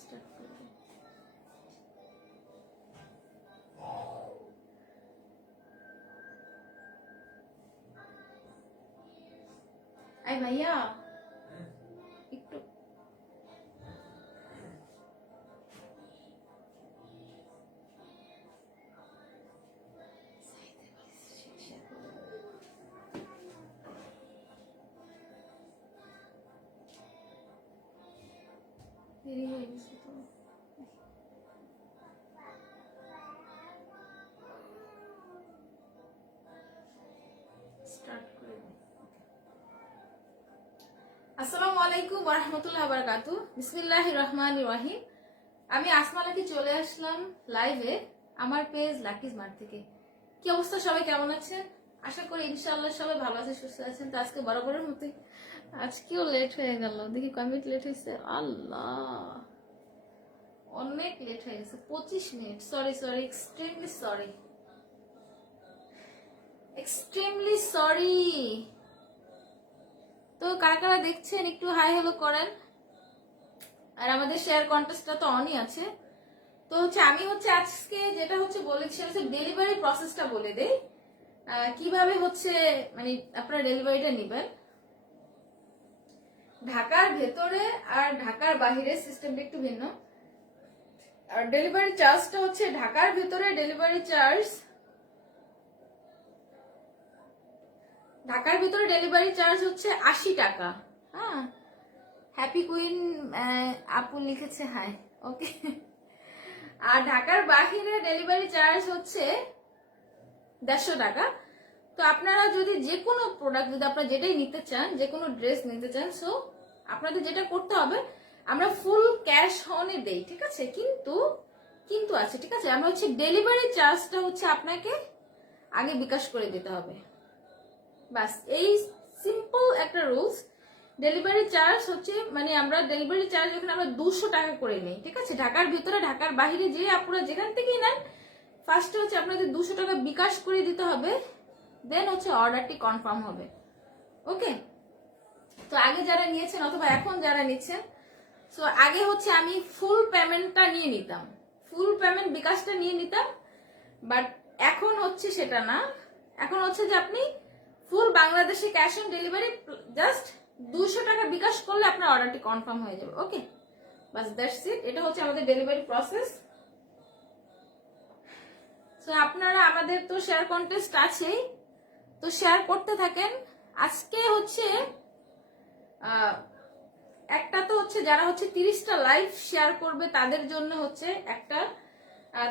Start করে দে। I ভাইয়া একটু দেরি হয়ে গেছে তো। স্টার্ট করে দে। আসসালামু আলাইকুম ওয়া রাহমাতুল্লাহি ওয়া বারাকাতুহু। বিসমিল্লাহির রহমানির রহিম। আমি আসমা লাকি চলে আসলাম লাইভে আমার পেজ লাকি স্মার্ট থেকে। কি অবস্থা, সবাই কেমন আছেন? আশা করি ইনশাআল্লাহ সবাই ভালো আছে, সুস্থ আছেন। তো আজকে বরাবরের মতোই আজকেও লেট হয়ে গেল। দেখি কমিট লেট হয়েছে। আল্লাহ, অনেক লেট হয়ে গেছে, 25 minute. Sorry, extremely sorry, extremely sorry. তো কারা কারা দেখছেন একটু হাই হ্যালো করেন। আর আমাদের শেয়ার কন্টেস্টটা তো অনই আছে। তো আমি আজকে যেটা বলেছি ডেলিভারি প্রসেসটা বলে দেই, কিভাবে মানে আপনারা ডেলিভারিটা নেবেন। ঢাকার ভেতরে আর ঢাকার বাহিরে সিস্টেমটা একটু ভিন্ন। আর ডেলিভারি চার্জটা ঢাকার ভেতরে ডেলিভারি চার্জ 80 টাকা। হ্যাঁ, হ্যাপি কুইন আপু লিখেছে হাই, ওকে। আর ঢাকার বাহিরে ডেলিভারি চার্জ 150 টাকা। তো আপনারা যদি যে কোনো প্রোডাক্ট, যদি আপনারা যেটাই নিতে চান, যে কোনো ড্রেস নিতে চান, সো আপনাদের যেটা করতে হবে, আমরা ফুল ক্যাশ অনে দেই, ঠিক আছে। কিন্তু আছে, ঠিক আছে। আমরা ডেলিভারি চার্জটা আপনাকে আগে বিকাশ করে দিতে হবে, বাস। এই সিম্পল একটা রুলস। ডেলিভারি চার্জ মানে আমরা ডেলিভারি চার্জ যখন আমরা 200 টাকা করে নিই, ঠিক আছে। ঢাকার ভিতরে ঢাকার বাহিরে যে আপনারা যেখান থেকেই নেন, ফার্স্টে আপনাদের 200 টাকা বিকাশ করে দিতে হবে, দেন অর্ডারটি কনফার্ম হবে, ওকে। তো আগে যারা নিয়েছেন অথবা এখন যারা নিচ্ছেন, সো আগে আমি ফুল পেমেন্টটা নিয়ে নিতাম, ফুল পেমেন্ট বিকাশটা নিয়ে নিতাম। বাট এখন সেটা না। এখন যে আপনি ফুল বাংলাদেশে ক্যাশ অন ডেলিভারি জাস্ট 200 টাকা বিকাশ করলে আপনার অর্ডারটি কনফার্ম হয়ে যাবে, ওকে। বাস, দ্যাটস ইট। এটা আমাদের ডেলিভারি প্রসেস। সো আপনারা, আমাদের তো শেয়ার কন্টেস্ট আছেই, তো শেয়ার করতে থাকেন। আজকে একটা তো যারা 30টা লাইভ শেয়ার করবে তাদের জন্য একটা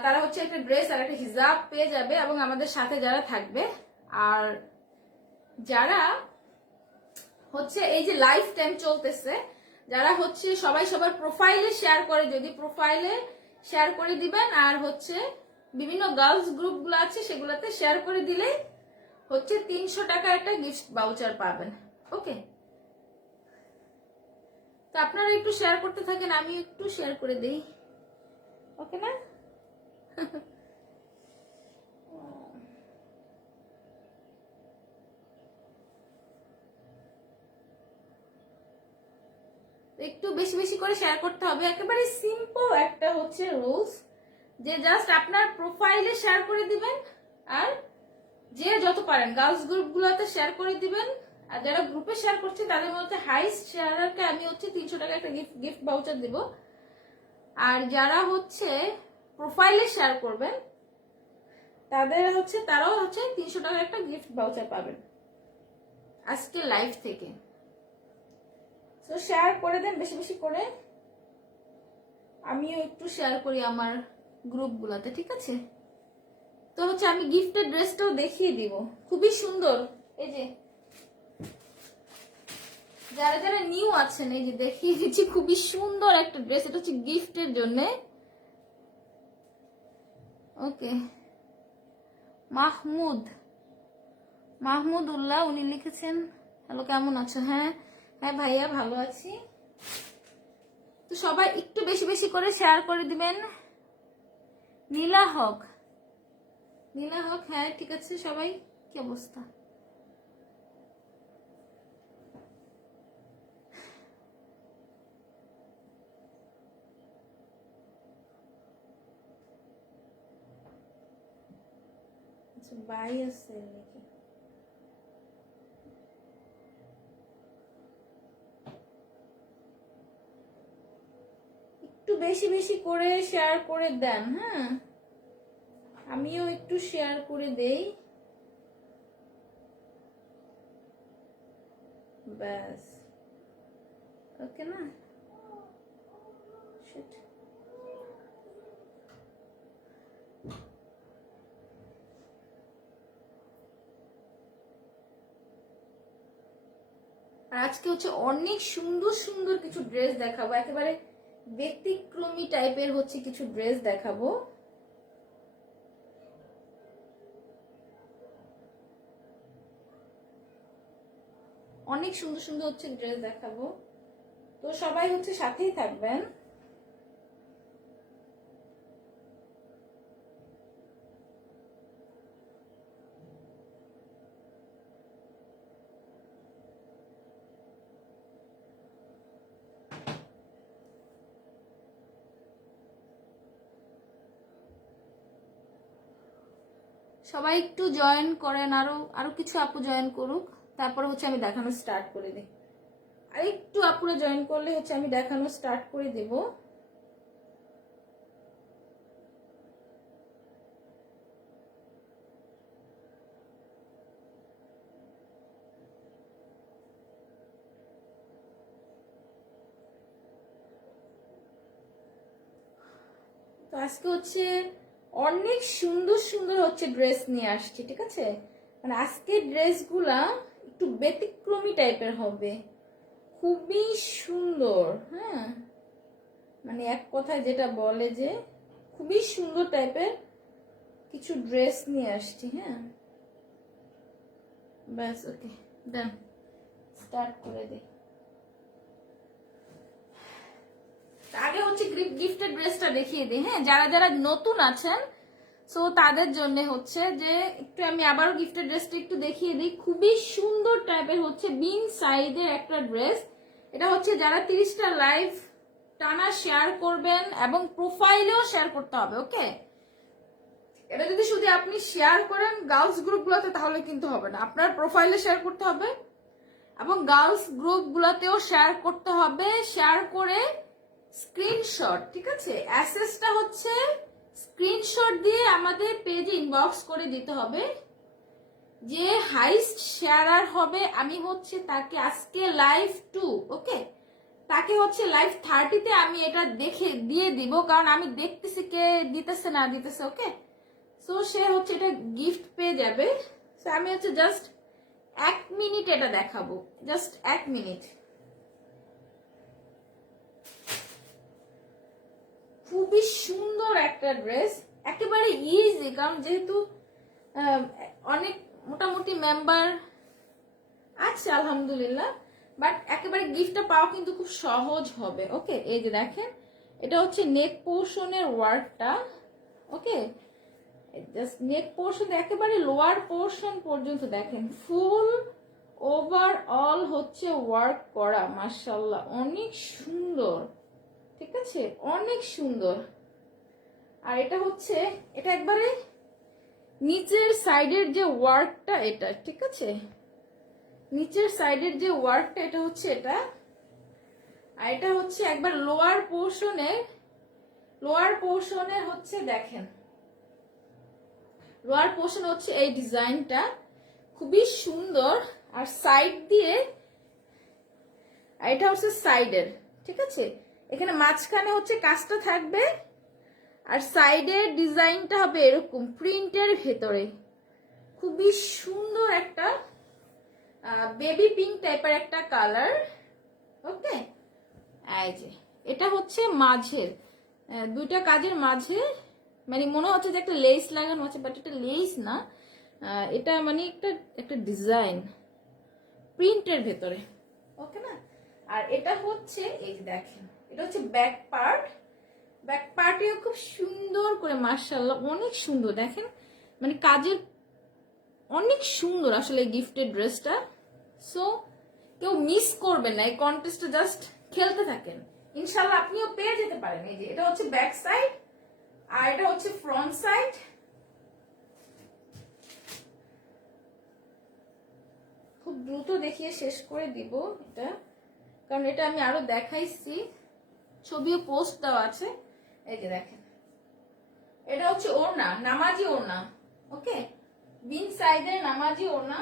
তারা একটা ড্রেস আর একটা হিজাব পেয়ে যাবে, এবং আমাদের সাথে যারা থাকবে। আর যারা এই যে লাইভ টাইম চলতেছে, যারা সবাই সবার প্রোফাইলে শেয়ার করে, যদি প্রোফাইলে শেয়ার করে দিবেন, আর বিভিন্ন গার্লস গ্রুপ গুলো আছে সেগুলোতে শেয়ার করে দিলে 300 টাকা একটা গিফট ভাউচার পাবেন, ওকে। তো আপনারা একটু শেয়ার করতে থাকেন, আমি একটু শেয়ার করে দেই, ওকে না? একটু বেশি বেশি করে শেয়ার করতে হবে। একেবারে সিম্পল একটা রুলস, যে জাস্ট আপনার প্রোফাইলে শেয়ার করে দিবেন, আর যে যত পারেন গার্লস গ্রুপ গুলোতে শেয়ার করে দিবেন। আর যারা গ্রুপে শেয়ার করছে তাদের মধ্যে হাইস্ট শেয়ারকে আমি 300 টাকা একটা গিফট ভাউচার দিব। আর যারা প্রোফাইলে শেয়ার করবেন তাদের তারাও 300 টাকা একটা গিফট ভাউচার পাবেন আজকে লাইভ থেকে। তো শেয়ার করে দেন বেশি বেশি করে, আমিও একটু শেয়ার করি আমার গ্রুপ গুলাতে, ঠিক আছে। তো আমি গিফটের ড্রেসটাও দেখিয়ে দিব, খুবই সুন্দর। এই যে যারা যারা নিউ আছেন, এই যে দেখিয়ে দিচ্ছি, খুবই সুন্দর একটা ড্রেস। এটা গিফটের জন্য, ওকে। মাহমুদ উল্লাহ উনি লিখেছেন, হ্যালো কেমন আছো? হ্যাঁ হ্যাঁ ভাইয়া ভালো আছি। তো সবাই একটু বেশি বেশি করে শেয়ার করে দিবেন। নীলা হক, হ্যাঁ ঠিক আছে। সবাই কি অবস্থা? বাই আছে নাকি? একটু বেশি বেশি করে শেয়ার করে দেন। হ্যাঁ, আমিও একটু শেয়ার করে দেই। ব্যাস, ওকে না? আর আজকে হচ্ছে অনেক সুন্দর সুন্দর কিছু ড্রেস দেখাবো, একেবারে ব্যতিক্রমী টাইপের হচ্ছে কিছু ড্রেস দেখাবো। অনেক সুন্দর সুন্দর হচ্ছে ড্রেস দেখাবো, তো সবাই হচ্ছে সাথেই থাকবেন। সবাই একটু জয়েন করেন, আরো আরো কিছু আপু জয়েন করুক, তারপরে হচ্ছে আমি দেখানো স্টার্ট করে দিই। আর একটু আপুরা জয়েন করলে হচ্ছে আমি দেখানো স্টার্ট করে দেব। তো আজকে হচ্ছে অনেক সুন্দর সুন্দর হচ্ছে ড্রেস নিয়ে আসছি, ঠিক আছে? মানে আজকে ড্রেসগুলা একটু ব্যতিক্রমী টাইপের হবে, খুবই সুন্দর। হ্যাঁ, মানে এক কথায় যেটা বলে যে খুবই সুন্দর টাইপের কিছু ড্রেস নিয়ে আসছি। হ্যাঁ, ব্যাস, ওকে ডান, স্টার্ট করে দিই। আগে হচ্ছে গিফটের ড্রেসটা দেখিয়ে দিই। হ্যাঁ, যারা যারা নতুন আছেন সো তাদের জন্য হচ্ছে যে একটু আমি আবারও গিফটের ড্রেসটা একটু দেখিয়ে দিই। খুবই সুন্দর টাইপের হচ্ছে বিন সাইজের একটা ড্রেস। এটা হচ্ছে যারা 30টা লাইভ টানা শেয়ার করবেন এবং প্রোফাইলেও শেয়ার করতে হবে। ওকে, এটা যদি শুধু আপনি শেয়ার করেন গার্লস গ্রুপগুলোতে তাহলে কিন্তু হবে না, আপনার প্রোফাইলে শেয়ার করতে হবে এবং গার্লস গ্রুপগুলোতেও শেয়ার করতে হবে। শেয়ার করে স্ক্রিনশট, ঠিক আছে, অ্যাসেসটা হচ্ছে স্ক্রিনশট দিয়ে আমাদের পেজে ইনবক্স করে দিতে হবে। যে হাইস্ট শেয়ারার হবে আমি হচ্ছে তাকে আজকে লাইভ 2, ওকে, তাকে হচ্ছে লাইভ 30তে আমি এটা দেখে দিয়ে দিব, কারণ আমি দেখতেছি কে দিতেছে না দিতেছে। ওকে, সো সে হচ্ছে এটা গিফট পেয়ে যাবে। সো আমি হচ্ছে জাস্ট 1 মিনিট এটা দেখাবো, জাস্ট 1 মিনিট। খুবই সুন্দর একটা ড্রেস, একেবারে ইজি, কারণ যেহেতু অনেক মোটামুটি মেম্বার আছে আলহামদুলিল্লাহ, বাট একেবারে গিফটটা পাওয়া কিন্তু খুব সহজ হবে। ওকে, এই যে দেখেন এটা হচ্ছে নেক পোর্শনের ওয়ার্কটা। ওকে, জাস্ট নেক পোর্শন একেবারে লোয়ার পোর্শন পর্যন্ত দেখেন ফুল ওভারঅল হচ্ছে ওয়ার্ক করা, মাশাআল্লাহ অনেক সুন্দর, ঠিক আছে, অনেক সুন্দর। আর এটা হচ্ছে এটা একবারে নিচের সাইডের যে ওয়ার্কটা এটা, ঠিক আছে, নিচের সাইডের যে ওয়ার্কটা এটা হচ্ছে এটা। আর এটা হচ্ছে একবার লোয়ার পোর্শনের হচ্ছে দেখেন লোয়ার পোর্শন হচ্ছে এই ডিজাইনটা খুবই সুন্দর। আর সাইড দিয়ে এটা হচ্ছে সাইডের, ঠিক আছে, এখানে মাঝখানে হচ্ছে কাজটা থাকবে আর সাইডের ডিজাইনটা হবে এরকম প্রিন্টের ভেতরে। খুবই সুন্দর একটা বেবি পিঙ্ক টাইপের একটা কালার। ওকে, এই যে এটা হচ্ছে মাঝের দুইটা কাজের মাঝে, মানে মনে হচ্ছে যে একটা লেস লাগানো আছে, বাট এটা লেস না, এটা মানে একটা ডিজাইন প্রিন্টের ভেতরে। ওকে না? আর এটা হচ্ছে এই যে দেখেন এটা হচ্ছে ব্যাক পার্টেও খুব সুন্দর করে মাশাআল্লাহ অনেক সুন্দর দেখেন, মানে কাজের অনেক সুন্দর আসলে গিফটেড ড্রেসটা। সো কেউ মিস করবেন না, এই কন্টেস্টটা জাস্ট খেলতে থাকেন, ইনশাল্লাহ আপনিও পেয়ে যেতে পারেন। এই যে এটা হচ্ছে ব্যাক সাইড আর এটা হচ্ছে ফ্রন্ট সাইড। খুব দ্রুত দেখিয়ে শেষ করে দিব এটা, কারণ এটা আমি আরো দেখাইছি, ছবিও পোস্ট দেওয়া আছে। এই যে দেখেন, এটা হচ্ছে ওড়না, নামাজি ওড়না। ওকে, বিন সাইডের নামাজি ওড়না।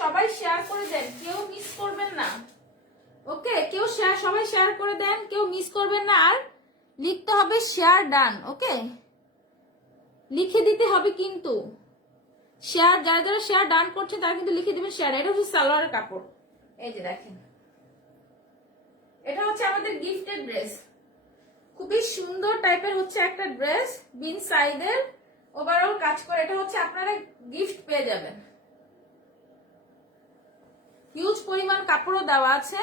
সবাই শেয়ার করে দেন, কেউ মিস করবেন না। ওকে, কেউ সবাই শেয়ার করে দেন, কেউ মিস করবেন না। আর লিখতে হবে শেয়ার ডান। ওকে, লিখে দিতে হবে কিন্তু শেয়ার, যারা যারা শেয়ার ডান করছেন তারা কিন্তু লিখে দিবেন শেয়ার। এটা হচ্ছে সালোয়ারের কাপড়। এই যে দেখেন, এটা হচ্ছে আমাদের গিফটেড ড্রেস, খুবই সুন্দর টাইপের হচ্ছে একটা ড্রেস, বিন সাইডের ওভারঅল কাজ করে। এটা হচ্ছে আপনারা গিফট পেয়ে যাবেন। হিউজ পরিমাণ কাপড়ও দেওয়া আছে,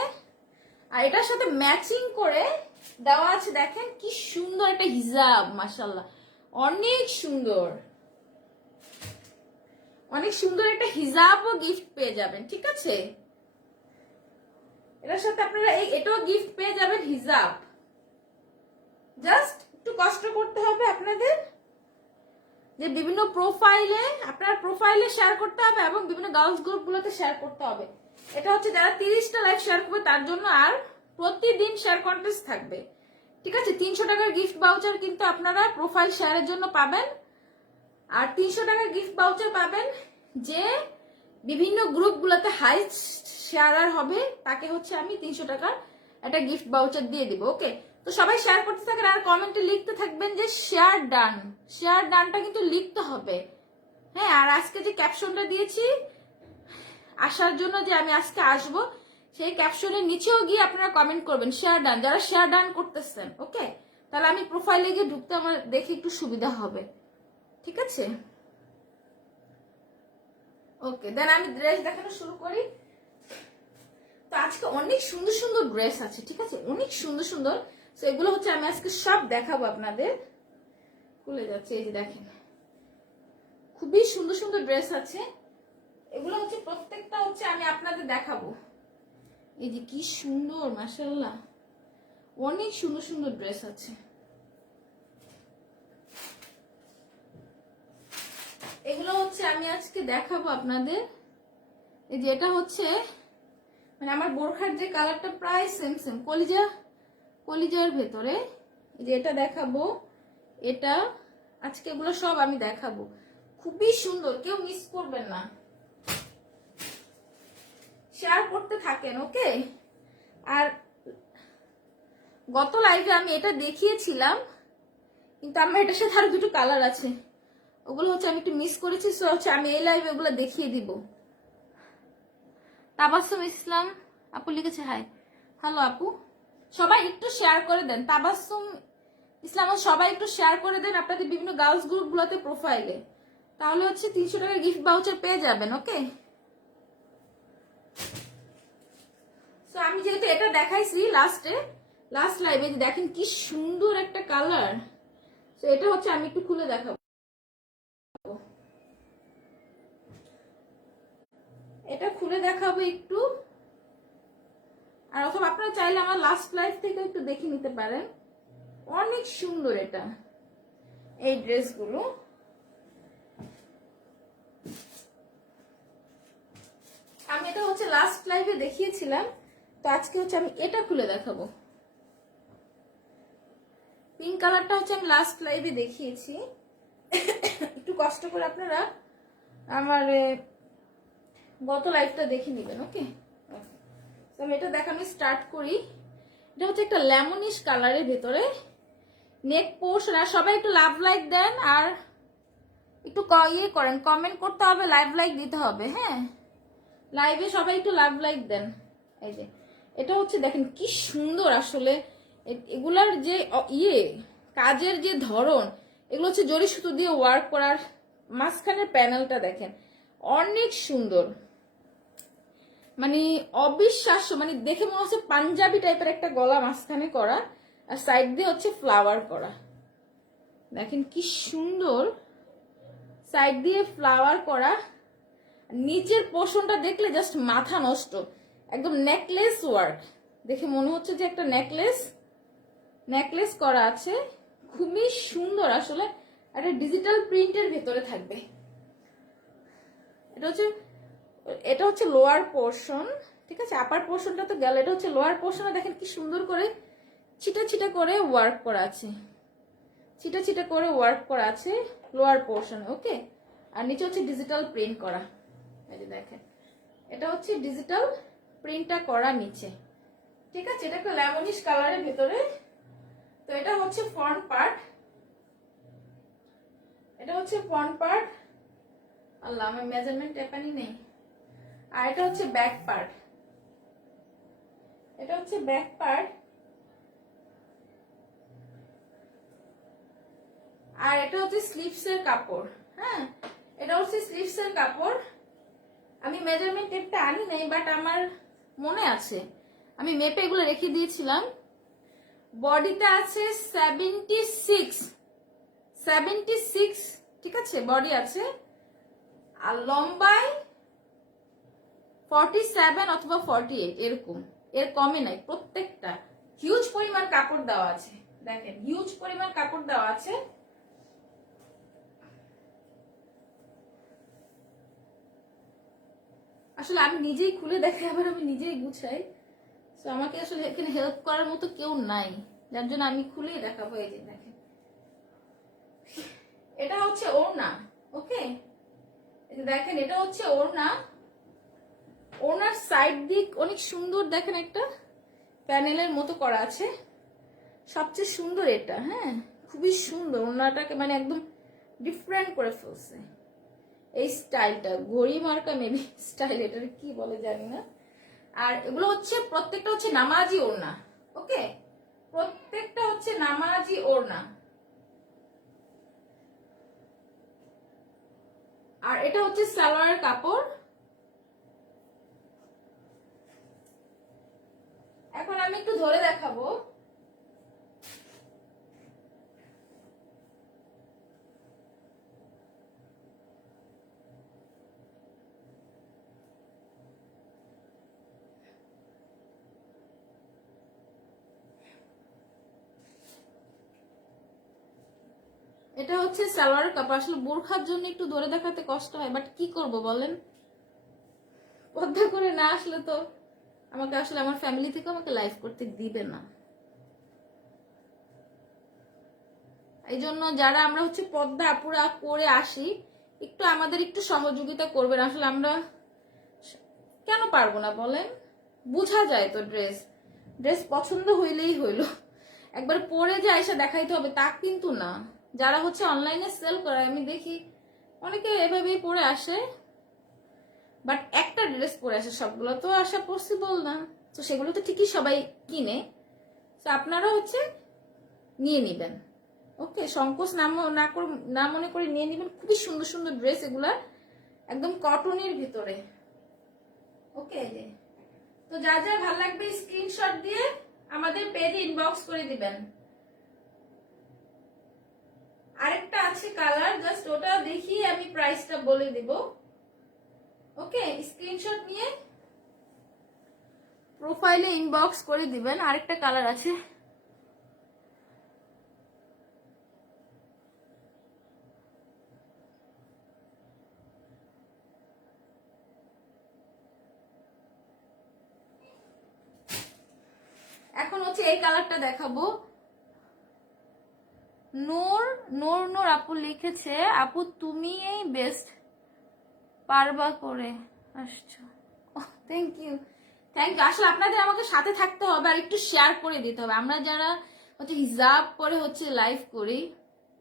আর এটার সাথে ম্যাচিং করে দেওয়া আছে। দেখেন কি সুন্দর একটা হিজাব, মাশাআল্লাহ, অনেক সুন্দর, অনেক সুন্দর একটা হিজাবও গিফট পেয়ে যাবেন। ঠিক আছে, এটার সাথে আপনারা এটাও গিফট পেয়ে যাবেন, হিজাব। জাস্ট একটু কষ্ট করতে হবে আপনাদের, যে বিভিন্ন প্রোফাইলে, আপনার প্রোফাইলে শেয়ার করতে হবে এবং বিভিন্ন গার্লস গ্রুপ গুলোতে শেয়ার করতে হবে। এটা হচ্ছে যারা 30টা লাইভ শেয়ার করবে তার জন্য, আর প্রতিদিন শেয়ার কন্টেস্ট থাকবে। ঠিক আছে, 300 টাকার গিফট ভাউচার কিন্তু আপনারা প্রোফাইল শেয়ারের জন্য পাবেন, আর 300 টাকার গিফট ভাউচার পাবেন যে বিভিন্ন গ্রুপগুলোতে হাইস্ট শেয়ারার হবে, তাকে হচ্ছে আমি 300 টাকার একটা গিফট ভাউচার দিয়ে দিব। ওকে, তো সবাই শেয়ার করতে থাকেন, আর কমেন্টে লিখতে থাকবেন যে শেয়ার ডান। শেয়ার ডানটা কিন্তু লিখতে হবে। হ্যাঁ, আর আজকে যে ক্যাপশনটা দিয়েছি আসার জন্য, যে আমি আজকে আসব, সেই ক্যাপশনের নিচেও গিয়ে আপনারা কমেন্ট করবেন শেয়ার ডান, যারা শেয়ার ডান করতেছেন। ওকে, তাহলে আমি প্রোফাইলে গিয়ে ঢুকতে আমার দেখে একটু সুবিধা হবে। ঠিক আছে, ওকে, দেন আমি ড্রেস দেখানো শুরু করি। তো আজকে অনেক সুন্দর সুন্দর ড্রেস আছে। ঠিক আছে, অনেক সুন্দর সুন্দর। তো এগুলো হচ্ছে আমি আজকে সব দেখাবো আপনাদের। খুলে যাচ্ছে, এই যে দেখেন, খুবই সুন্দর সুন্দর ড্রেস আছে। এগুলো হচ্ছে প্রত্যেকটা হচ্ছে আমি আপনাদের দেখাবো। এই যে কি সুন্দর, মাশাআল্লাহ, অনেক সুন্দর সুন্দর ড্রেস আছে। এগুলো হচ্ছে আমি আজকে দেখাবো আপনাদের। এই যে এটা হচ্ছে মানে আমার বোরখার যে কালারটা প্রায় সেম সেম, কলিজার ভেতরে। এই যে এটা দেখাবো, এটা আজকে এগুলো সব আমি দেখাবো। খুবই সুন্দর, কেউ মিস করবেন না, শেয়ার করতে থাকেন। ওকে, আর গত লাইভে আমি এটা দেখিয়েছিলাম, কিন্তু আমার এটার সাথে আরো দুটো কালার আছে, ওগুলো হচ্ছে আমি একটু মিস করেছি। সো হচ্ছে আমি এই লাইভে ওগুলো দেখিয়ে দিব। তাবাসসুম ইসলাম আপু লিখেছে হাই। হ্যালো আপু, সবাই একটু শেয়ার করে দেন। তাবাসসুম ইসলাম, সবাই একটু শেয়ার করে দেন আপনাদের বিভিন্ন গার্লস গ্রুপ গুলোতে প্রোফাইলে, তাহলে হচ্ছে 300 টাকার গিফট ভাউচার পেয়ে যাবেন। ওকে, সো আমি যেহেতু এটা দেখাইছি লাস্ট লাইভে, দেখেন কি সুন্দর একটা কালার। তো এটা হচ্ছে আমি একটু খুলে দেখাবো। এটা খুলে দেখাবো একটু, আর অথবা আপনারা চাইলে আমার লাস্ট লাইভ থেকে একটু দেখে নিতে পারেন। অনেক সুন্দর এটা, এই ড্রেসগুলো। আমি এটা হচ্ছে লাস্ট লাইভে দেখিয়েছিলাম, তো আজকে হচ্ছে আমি এটা খুলে দেখাবো। পিঙ্ক কালারটা হচ্ছে আমি লাস্ট লাইভে দেখিয়েছি। একটু কষ্ট করে আপনারা আমার গত লাইভটা দেখে নেবেন। ওকে, আমি এটা দেখানো স্টার্ট করি। এটা হচ্ছে একটা লেমনিশ কালারের ভেতরে নেক পোর্শন। আর সবাই একটু লাভ লাইক দেন, আর একটু ইয়ে করেন, কমেন্ট করতে হবে, লাইভ লাইক দিতে হবে। হ্যাঁ, লাইভে সবাই একটু লাভ লাইক দেন। এই যে এটা হচ্ছে দেখেন কি সুন্দর, আসলে এগুলার যে কাজের যে ধরন, এগুলো হচ্ছে জরি সুতো দিয়ে ওয়ার্ক করার। মাঝখানের প্যানেলটা দেখেন অনেক সুন্দর, মানে অবিশ্বাস্য, মানে দেখে মনে হচ্ছে পাঞ্জাবি টাইপের একটা গলা মাঝখানে করা, আর সাইড দিয়ে হচ্ছে ফ্লাওয়ার করা। দেখেন কি সুন্দর, সাইড দিয়ে ফ্লাওয়ার করা। নিচের পোর্শনটা দেখলে জাস্ট মাথা নষ্ট, একদম নেকলেস ওয়ার্ক। দেখে মনে হচ্ছে যে একটা নেকলেস করা আছে, খুবই সুন্দর। আসলে একটা ডিজিটাল প্রিন্টের ভেতরে থাকবে। এটা হচ্ছে লোয়ার পোর্শন, ঠিক আছে। আপার পোর্শনটা তো গেল, এটা হচ্ছে লোয়ার পোর্শনে। দেখেন কি সুন্দর করে ছিটা ছিটা করে ওয়ার্ক করা আছে, ছিটা ছিটা করে ওয়ার্ক করা আছে লোয়ার পোর্শনে, ওকে। আর নিচে হচ্ছে ডিজিটাল প্রিন্ট করা, এই যে দেখেন এটা হচ্ছে ডিজিটাল প্রিন্টটা করা নিচে, ঠিক আছে। এটা একটা লেমনিশ কালারের ভেতরে। তো এটা হচ্ছে ফ্রন্ট পার্ট, এটা হচ্ছে ফ্রন্ট পার্ট। আল্লাহ, আমার মেজারমেন্ট টেপানি নেই। আর এটা হচ্ছে ব্যাক পার্ট, এটা হচ্ছে ব্যাক পার্ট। আর এটা হচ্ছে স্লিভসের কাপড়, হ্যাঁ, এটা হচ্ছে স্লিভসের কাপড়। আমি মেজারমেন্ট টেপটা আনি নাই, বাট আমার মনে আছে আমি মেপে এগুলো রেখে দিয়েছিলাম। বডিতে আছে 76, ঠিক আছে, বডি আছে। আর লম্বায় 47 অথবা 48 এরকম, এর কমে নাই। প্রত্যেকটা হিউজ পরিমাণ কাপড় দেওয়া আছে, দেখেন হিউজ পরিমাণ কাপড় দেওয়া আছে। আসলে আমি নিজেই খুলে দেখাই, আবার আমি নিজেই গুছাই, তো আমাকে আসলে এখানে হেল্প করার মতো কেউ নাই, যার জন্য আমি খুলেই দেখাবো। এই যে দেখেন এটা হচ্ছে ওড়না, ওকে। দেখেন এটা হচ্ছে ওড়না। ওড়নার সাইড দিক অনেক সুন্দর, দেখেন একটা প্যানেলের মতো করা আছে। সবচেয়ে সুন্দর এটা, হ্যাঁ, খুবই সুন্দর। ওড়নাটাকে মানে একদম ডিফারেন্ট করে ফেলছে। এই স্টাইলটা ঘড়ি মার্কা মেবি স্টাইল, এটার কি বলে জানি না। আর এগুলো হচ্ছে প্রত্যেকটা হচ্ছে নামাজি ওড়না, ওকে, প্রত্যেকটা হচ্ছে নামাজি ওড়না। আর এটা হচ্ছে সালোয়ারের কাপড়। এখন আমি একটু ধরে দেখাবো। এটা হচ্ছে সালোয়ারের কাপড়। আসলে বোরখার জন্য একটু ধরে দেখাতে কষ্ট হয়, বাট কি করব বলেন, পর্দা করে না আসলে তো আমাকে আসলে আমার ফ্যামিলি থেকে আমাকে লাইভ করতে দিবে না। এই জন্য যারা আমরা হচ্ছে পর্দা আপুরা করে আসি, একটু আমাদের একটু সহযোগিতা করবেন। আসলে আমরা কেন পারবো না বলেন, বোঝা যায় তো। ড্রেস পছন্দ হইলেই হইলো, একবার পরে যে আইসা দেখাইতে হবে তা কিন্তু না। যারা হচ্ছে অনলাইনে সেল করে, আমি দেখি অনেকে এভাবেই পরে আসে, বাট একটা ড্রেস পরে আসে, সবগুলো তো আসা পসিবল না। তো সেগুলো তো ঠিকই সবাই কিনে, তো আপনারা হচ্ছে নিয়ে নিবেন, ওকে। সংকোচ না মনে করে নিয়ে নিবেন। খুবই সুন্দর সুন্দর ড্রেস এগুলা, একদম কটনের ভিতরে, ওকে। তো যা যা ভালো লাগবে স্ক্রিনশট দিয়ে আমাদের পেজে ইনবক্স করে দিবেন। আরেকটা আছে কালার, জাস্ট ওটা দেখি আমি প্রাইসটা বলে দিব, ওকে। স্ক্রিনশট নিয়ে প্রোফাইলে ইনবক্স করে দিবেন। আরেকটা কালার আছে, এখন হচ্ছে এই কালারটা দেখাবো। নূর নূর নূর আপু লিখেছে, আপু তুমি এই বেস্ট পারবা করে আসছো। Thank you. আসলে আপনাদের আমাকে সাথে থাকতে হবে আর একটু শেয়ার করে দিতে হবে। আমরা যারা হচ্ছে হিজাব পরে হচ্ছে লাইভ করি,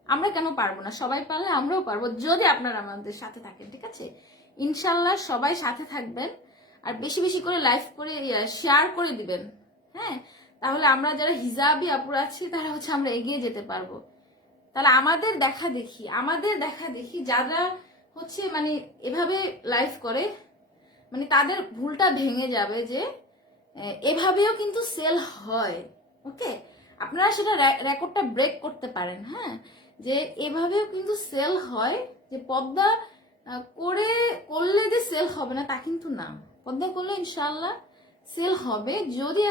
আমরা কেন পারবো না? সবাই পারলে আমরাও পারবো, যদি আপনারা আমাদের সাথে থাকেন, ঠিক আছে। ইনশাল্লাহ সবাই সাথে থাকবেন আর বেশি বেশি করে লাইভ করে শেয়ার করে দিবেন, হ্যাঁ। তাহলে আমরা যারা হিজাবি আপুরা আছি তারা হচ্ছে আমরা এগিয়ে যেতে পারবো। তাহলে আমাদের দেখা দেখি যারা হচ্ছে মানে এভাবে লাইভ করে, মানে তাদের ভুলটা ভেঙে যাবে যে এভাবেও কিন্তু সেল হয়, ওকে। আপনারা সেটা রেকর্ডটা ব্রেক করতে পারেন, হ্যাঁ, যে এভাবেও কিন্তু সেল হয়। যে পর্দা করলে যে সেল হবে না তা কিন্তু না, পর্দা করলে ইনশাল্লাহ সেল হবে, যদি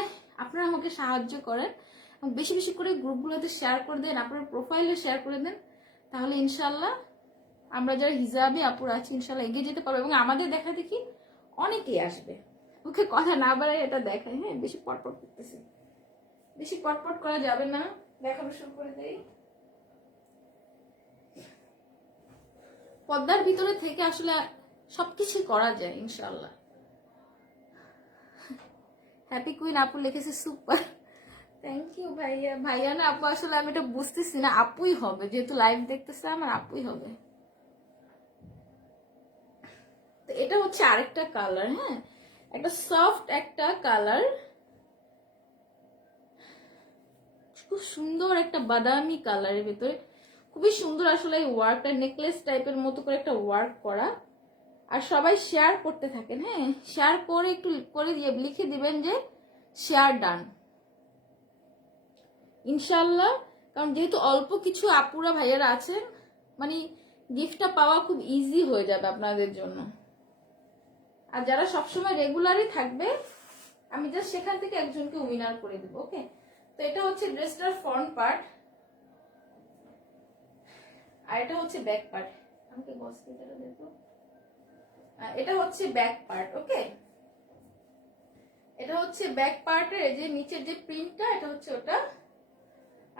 আপনারা আমাকে সাহায্য করেন, বেশি বেশি করে গ্রুপগুলোতে শেয়ার করে দেন, আপনার প্রোফাইলে শেয়ার করে দেন, তাহলে ইনশাল্লাহ আমরা যারা হিজাবি আপুর আছি ইনশাল্লাহ এগিয়ে যেতে পারবো এবং আমাদের দেখা দেখি অনেকেই আসবে। ওকে কথা না বাড়াই এটা দেখায়। হ্যাঁ, বেশি পটপট করতেছি, বেশি পটপট করা যাবে না, দেখানো শুরু করে দেই। পর্দার ভিতরে থেকে আসলে সবকিছু করা যায় ইনশাল্লাহ। হ্যাপি কুইন আপু লিখেছে সুপার, থ্যাংক ইউ ভাইয়া। ভাইয়া না আপু, আসলে আমি এটা বুঝতেছি না, আপুই হবে, যেহেতু লাইভ দেখতেছে আমার আপুই হবে। তো এটা হচ্ছে আরেকটা কালার, হ্যাঁ একটা সফট একটা কালার, খুব সুন্দর একটা বাদামি কালারের ভিতরে, খুবই সুন্দর আসলে এই ওয়ার্কটা, নেকলেস টাইপের মতো করে একটা ওয়ার্ক করা। আর সবাই শেয়ার করতে থাকেন, হ্যাঁ শেয়ার করে একটু করে দিয়ে লিখে দিবেন যে শেয়ার ডান ইনশাল্লাহ। কারণ যেহেতু অল্প কিছু আপুরা ভাইয়ারা আছেন, মানে গিফটটা পাওয়া খুব ইজি হয়ে যাবে আপনাদের জন্য। আর যারা সবসময় রেগুলারই থাকবে আমি জাস্ট সেখান থেকে একজনকে উইনার করে দিব। ওকে, তো এটা হচ্ছে ড্রেসটার ফ্রন্ট পার্ট আর এটা হচ্ছে ব্যাক পার্ট। আমাকে বসতে দেখো, এটা হচ্ছে ব্যাক পার্ট। ওকে, এটা হচ্ছে ব্যাক পার্টের যে নিচের যে প্রিন্টটা এটা হচ্ছে ওটা,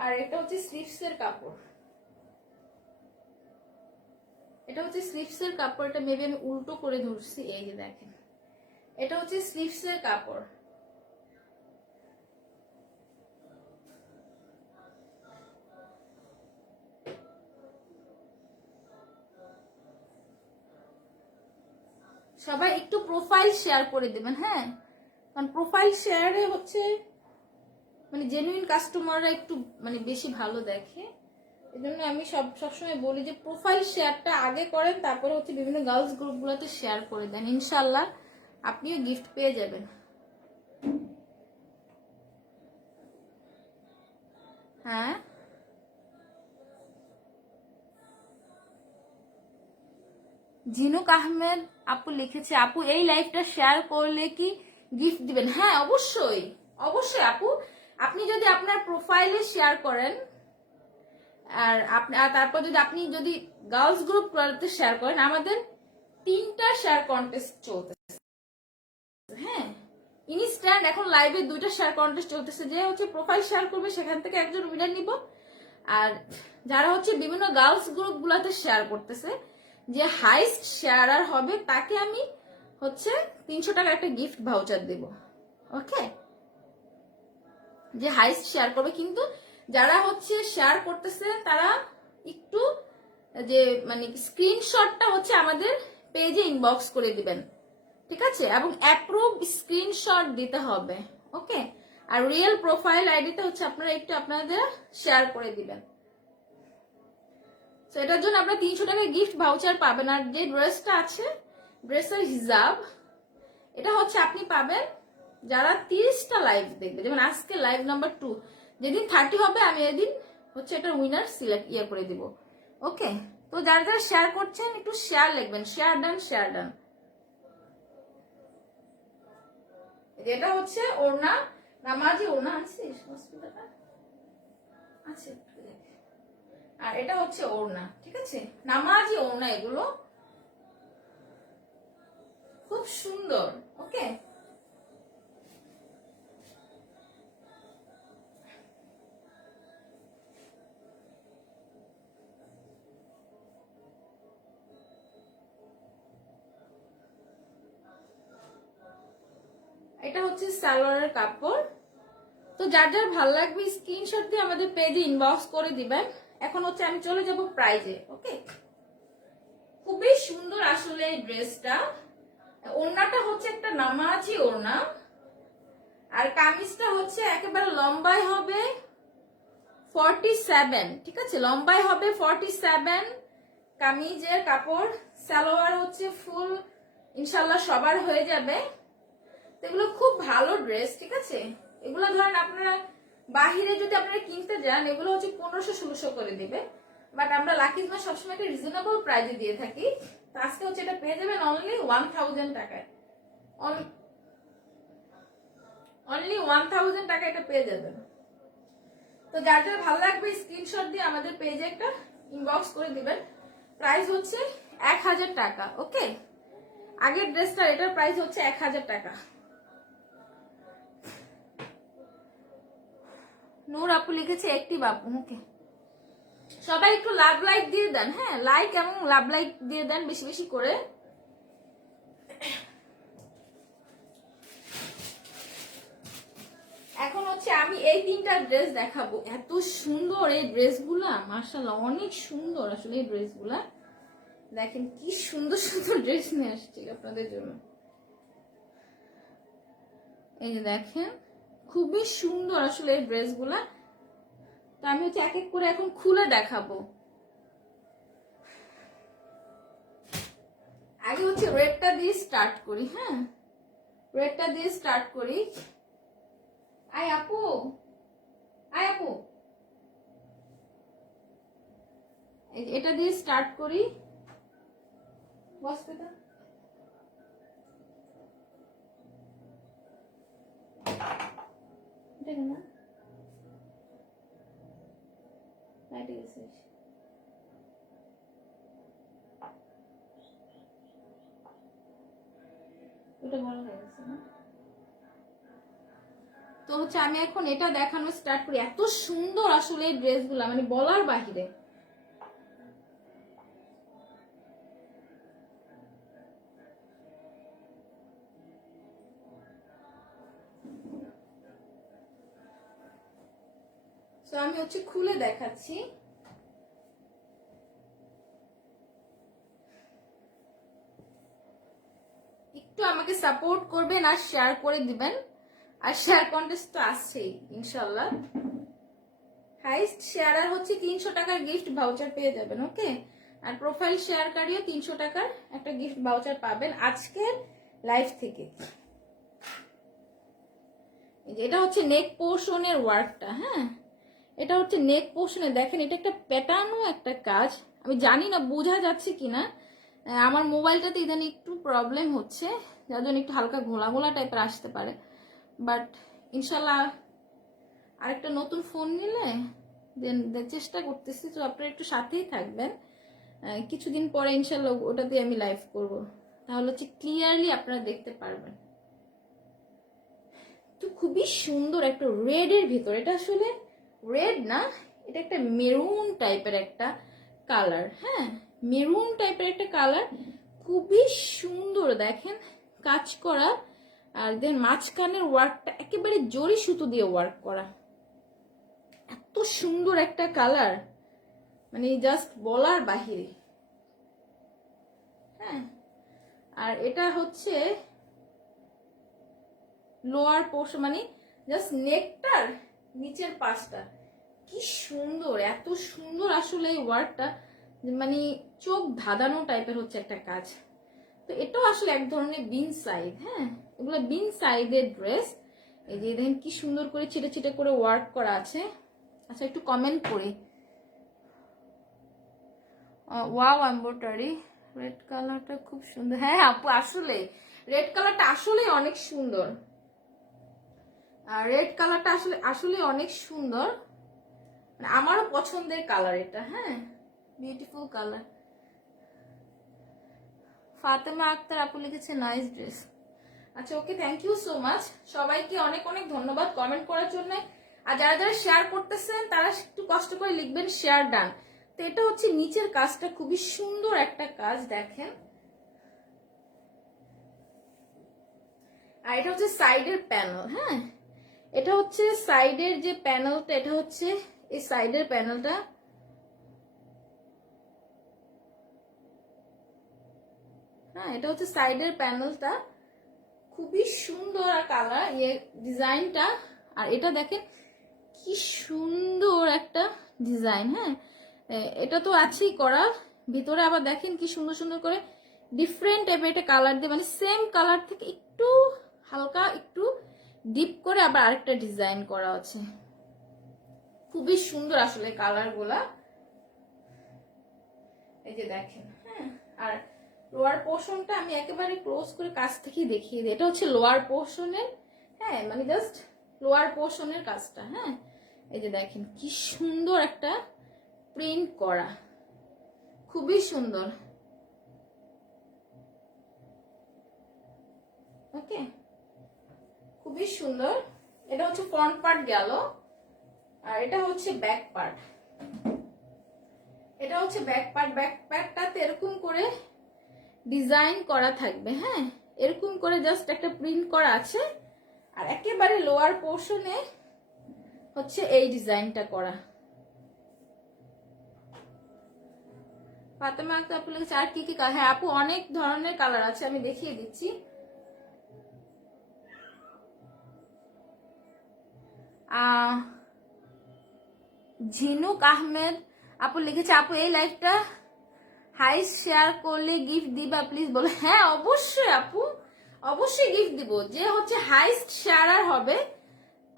আর এটা হচ্ছে স্লিভস এর কাপড়। এটা হচ্ছে স্লিভস এর কাপড়টা মেবি আমি উল্টো করে ধরছি, এই যে দেখেন এটা হচ্ছে স্লিভস এর কাপড়। সবাই একটু প্রোফাইল শেয়ার করে দেবেন, হ্যাঁ কারণ প্রোফাইল শেয়ারে হচ্ছে মানে জেনুইন কাস্টমাররা একটু মানে বেশি ভালো দেখে। এই জন্য আমি সবসময় বলি যে প্রোফাইল শেয়ারটা আগে করেন, তারপরে হচ্ছে বিভিন্ন গার্লস গ্রুপগুলোতে শেয়ার করে দেন, ইনশাল্লাহ আপনিও গিফট পেয়ে যাবেন। হ্যাঁ ঝিনুক আহমেদ আপু লিখেছে, আপু এই লাইভটা শেয়ার করলে কি গিফট দিবেন? হ্যাঁ অবশ্যই অবশ্যই আপু, আপনি যদি আপনার প্রোফাইলে শেয়ার করেন আর তারপর আপনি যদি গার্লস গ্রুপগুলোতে শেয়ার করেন, আমাদের 3টা শেয়ার কন্টেস্ট চলতেছে। হ্যাঁ ইনস্ট্যান্ট এখন লাইভে 2টা শেয়ার কন্টেস্ট চলতেছে, যে হচ্ছে প্রোফাইল শেয়ার করবে সেখান থেকে একজন উইনার নিব, আর যারা হচ্ছে বিভিন্ন গার্লস গ্রুপগুলোতে শেয়ার করতেছে যে হাইস্ট শেয়ারার হবে তাকে আমি হচ্ছে 300 টাকার একটা গিফট ভাউচার দেব। ওকে, যে হাইস্ট শেয়ার করবে, কিন্তু যারা হচ্ছে শেয়ার করতেছে তারা একটু যে মানে স্ক্রিনশটটা হচ্ছে আমাদের পেজে ইনবক্স করে দিবেন, ঠিক আছে, এবং অ্যাপ্রুভ স্ক্রিনশট দিতে হবে। ওকে, আর রিয়েল প্রোফাইল আইডিতে হচ্ছে আপনারা একটু আপনাদের শেয়ার করে দিবেন। তো এটার জন্য আপনারা 300 টাকার গিফট ভাউচার পাবেন। আর যে ড্রেসটা আছে ড্রেসের হিজাব, এটা হচ্ছে আপনি পাবেন যারা 30টা লাইভ দেখবে, যেমন আজকে লাইভ নাম্বার 2, যেদিন 30 হবে আমি এদিন হচ্ছে এটা উইনার সিলেক্ট করে দিব। ওকে, তো যারা যারা শেয়ার করছেন একটু শেয়ার লিখবেন, শেয়ার ডান শেয়ার ডান। এটা হচ্ছে ওড়না, নামাজি ওড়না আনছিস হসপিটালটা আছে, আর এটা হচ্ছে ওড়না, ঠিক আছে, নামাজি ওড়না, এগুলো খুব সুন্দর। ওকে, এটা হচ্ছে সালোয়ারের কাপড়। তো যার যার ভালো লাগবে স্ক্রিনশট দিয়ে আমাদের পেজে ইনবক্স করে দিবেন। এখন হচ্ছে আমি চলে যাব প্রাইজে। ওকে, খুবই সুন্দর আসলে এই ড্রেসটা। ওড়নাটা হচ্ছে একটা নামাজি ওড়না, আর কামিজটা হচ্ছে একেবারে লম্বাই হবে 47, ঠিক আছে, লম্বাই হবে 47। কামিজের কাপড়, সালোয়ার হচ্ছে ফুল, ইনশাল্লাহ সবার হয়ে যাবে। তো এগুলো খুব ভালো ড্রেস, ঠিক আছে, এগুলো ধরেন আপনারা বাহিরে যদি আপনারা কিনতে যান এগুলো হচ্ছে 1500-1600 করে দিবে, বাট আমরা লাকিজ মা সবসময় একটা রিজনেবল প্রাইসে দিয়ে থাকি। তো আজকে হচ্ছে এটা পেয়ে যাবেন অনলি 1000 টাকায়, অনলি 1000 টাকা এটা পেয়ে যাবেন। তো যার যার ভালো লাগবে স্ক্রিনশট দিয়ে আমাদের পেজে একটা ইনবক্স করে দিবেন। প্রাইস হচ্ছে 1000 টাকা। ওকে, আগের ড্রেসটা এটার প্রাইস হচ্ছে 1000 টাকা। নূর আপু লিখেছে একটি বাপু। ওকে, সবাই একটু লাভ লাইক দিয়ে দেন। হ্যাঁ, লাইক এবং লাভ লাইক দিয়ে দেন বেশি বেশি করে। এখন হচ্ছে আমি এই 3টা ড্রেস দেখাবো। এত সুন্দর এই ড্রেসগুলা, মাশাআল্লাহ অনেক সুন্দর আসলে এই ড্রেসগুলা। দেখেন কি সুন্দর সুন্দর ড্রেস নিয়ে আসছি আপনাদের জন্য। এই যে দেখেন খুবই সুন্দর আসলে এই ড্রেসগুলা। তো আমি হচ্ছে এক এক করে এখন খুলে দেখাবো। আগে হচ্ছে রেডটা দিয়ে স্টার্ট করি। হ্যাঁ, রেডটা দিয়ে স্টার্ট করি। আয় আপু, আয় আপু, এটা দিয়ে স্টার্ট করি। বসতে দাও। এটা না লাইটে গেছে। ওটা ভালো হয়ে গেছে না? তো হচ্ছে আমি এখন এটা দেখানো স্টার্ট করি। এত সুন্দর আসলে এই ড্রেসগুলো, মানে বলার বাহিরে। তো আমি হচ্ছে খুলে দেখাচ্ছি। একটু আমাকে সাপোর্ট করবেন আর শেয়ার করে দিবেন। আর শেয়ার কন্টেস্ট তো আসছেই ইনশাল্লাহ। হাইস্ট শেয়ারার হচ্ছে 300 টাকার গিফট ভাউচার পেয়ে যাবেন। ওকে, আর প্রোফাইল শেয়ারকারীও 300 টাকার একটা গিফট ভাউচার পাবেন আজকের লাইভ থেকে। এটা হচ্ছে নেক পোর্শনের ওয়ার্কটা। হ্যাঁ, এটা হচ্ছে নেক পোর্শনে দেখেন, এটা একটা প্যাটার্নও একটা কাজ। আমি জানি না বোঝা যাচ্ছে কিনা, আমার মোবাইলটাতে ইদানিং একটু প্রবলেম হচ্ছে, যার জন্য একটু হালকা ঘোলা ঘোলা টাইপের আসতে পারে। বাট ইনশাল্লাহ আরেকটা নতুন ফোন নিলে দেন চেষ্টা করতেছি। তো আপনারা একটু সাথেই থাকবেন। কিছুদিন পরে ইনশাল্লাহ ওটাতে আমি লাইভ করব, তাহলে হচ্ছে ক্লিয়ারলি আপনারা দেখতে পারবেন। তো খুবই সুন্দর একটা রেড এর ভিতর, এটা আসলে রেড না, এটা একটা মেরুন টাইপের একটা কালার। হ্যাঁ, মেরুন টাইপের একটা কালার, খুবই সুন্দর দেখেন কাজ করা। আর দেন মাঝখানের ওয়ার্কটা একেবারে জরি সুতো দিয়ে ওয়ার্ক করা। এত সুন্দর একটা কালার, মানে জাস্ট বলার বাহিরে। হ্যাঁ, আর এটা হচ্ছে লোয়ার পোর্শন, মানে জাস্ট নেকটার নিচের পাশটা কি সুন্দর, এত সুন্দর আসলে এই ওয়ার্কটা, মানে চোখ ধাঁধানো টাইপের হচ্ছে একটা কাজ। তো এটাও আসলে এক ধরনের বিন সাইড। হ্যাঁ, এগুলো বিন সাইডের ড্রেস। এই যে দেখেন কি সুন্দর করে ছিটে ছিটে করে ওয়ার্ক করা আছে। আচ্ছা, একটু কমেন্ট করি। ওয়াও এমব্রয়ডারি, রেড কালারটা খুব সুন্দর। হ্যাঁ আপু, আসলে রেড কালারটা আসলে অনেক সুন্দর। আর রেড কালারটা আসলে আসলে অনেক সুন্দর, মানে আমারও পছন্দের কালার এটা। হ্যাঁ, বিউটিফুল কালার। ফাতেমা আক্তার আপু লিখেছে নাইস ড্রেস। আচ্ছা, ওকে, থ্যাংক ইউ সো মাচ। সবাইকে অনেক অনেক ধন্যবাদ কমেন্ট করার জন্য। আর যারা যারা শেয়ার করতেছেন তারা একটু কষ্ট করে লিখবেন শেয়ার ডান। তো এটা হচ্ছে নিচের কাজটা খুবই সুন্দর একটা কাজ দেখেন। আর এটা হচ্ছে সাইডের প্যানেল। হ্যাঁ, এটা হচ্ছে সাইডের যে প্যানেলটা, এটা হচ্ছে এই সাইডের প্যানেলটা। হ্যাঁ, এটা হচ্ছে সাইডের প্যানেলটা, খুবই সুন্দর আর কালার ইয়ে ডিজাইনটা। আর এটা দেখেন কি সুন্দর একটা ডিজাইন। হ্যাঁ, এটা তো আছেই করা, ভিতরে আবার দেখেন কি সুন্দর সুন্দর করে ডিফারেন্ট টাইপের একটা কালার দিয়ে, মানে সেম কালার থেকে একটু হালকা একটু ডিপ করে আবার আরেকটা ডিজাইন করা আছে। খুবই সুন্দর আসলে কালার গুলা। এই যে দেখেন। হ্যাঁ, আর লোয়ার পোর্শনটা আমি একেবারে ক্লোজ করে কাছ থেকেই দেখিয়ে দিই। এটা হচ্ছে লোয়ার পোর্শনের হ্যাঁ মানে জাস্ট লোয়ার পোর্শনের কাজটা। হ্যাঁ এই যে দেখেন কি সুন্দর একটা প্রিন্ট করা, খুবই সুন্দর। ওকে খুবই সুন্দর। এটা হচ্ছে ফ্রন্ট পার্ট গেল, আর এটা হচ্ছে ব্যাক পার্ট। এটা হচ্ছে ব্যাক পার্ট। ব্যাক পার্টটাতে এরকম করে ডিজাইন করা থাকবে। হ্যাঁ এরকম করে জাস্ট একটা প্রিন্ট করা আছে, আর একেবারে লোয়ার পোর্শনে হচ্ছে এই ডিজাইনটা করা। ফাতেমা আক্তার আপু লিখেছে আর কি কি কালার। হ্যাঁ আপু অনেক ধরনের কালার আছে, আমি দেখিয়ে দিচ্ছি। ঝিনুক আহমেদ আপু লিখেছে আপু এই লাইভটা হাইস শেয়ার করলে গিফট দিবা প্লিজ বলে। হ্যাঁ অবশ্যই আপু, অবশ্যই গিফট দিব। যে হচ্ছে হাইস্ট শেয়ারার হবে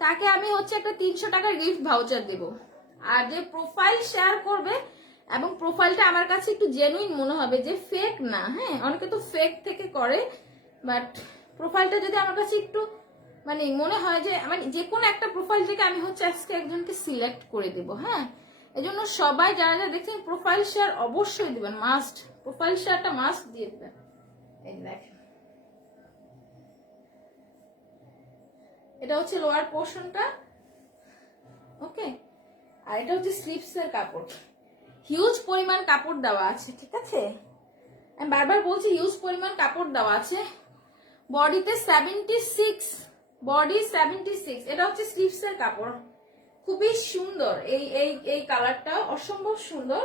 তাকে আমি হচ্ছে একটা 300 টাকার গিফট ভাউচার দিব। আর যে প্রোফাইল শেয়ার করবে এবং প্রোফাইলটা আমার কাছে একটু জেনুইন মনে হবে, যে ফেক না। হ্যাঁ অনেকে তো ফেক থেকে করে, বাট প্রোফাইলটা যদি আমার কাছে একটু মানে মনে হয় যে মানে যে কোনো একটা প্রোফাইল থেকে আমি হচ্ছে আজকে একজনকে সিলেক্ট করে দিব। হ্যাঁ এই জন্য সবাই যারা যারা দেখছেন প্রোফাইল শেয়ার অবশ্যই দিবেন, মাস্ট। প্রোফাইল শেয়ারটা মাস্ট দিয়ে দিবেন। এই দেখেন এটা হচ্ছে লোয়ার পোর্শনটা। ওকে আর এটা হচ্ছে স্লিভস এর কাপড়। হিউজ পরিমাণ কাপড় দেওয়া আছে, ঠিক আছে। আমি বারবার বলছি হিউজ পরিমাণ কাপড় দেওয়া আছে। বডিতে 76, বডি 76। এটা হচ্ছে স্লিভস এর কাপড়, খুবই সুন্দর। এই এই এই কালারটা অসম্ভব সুন্দর।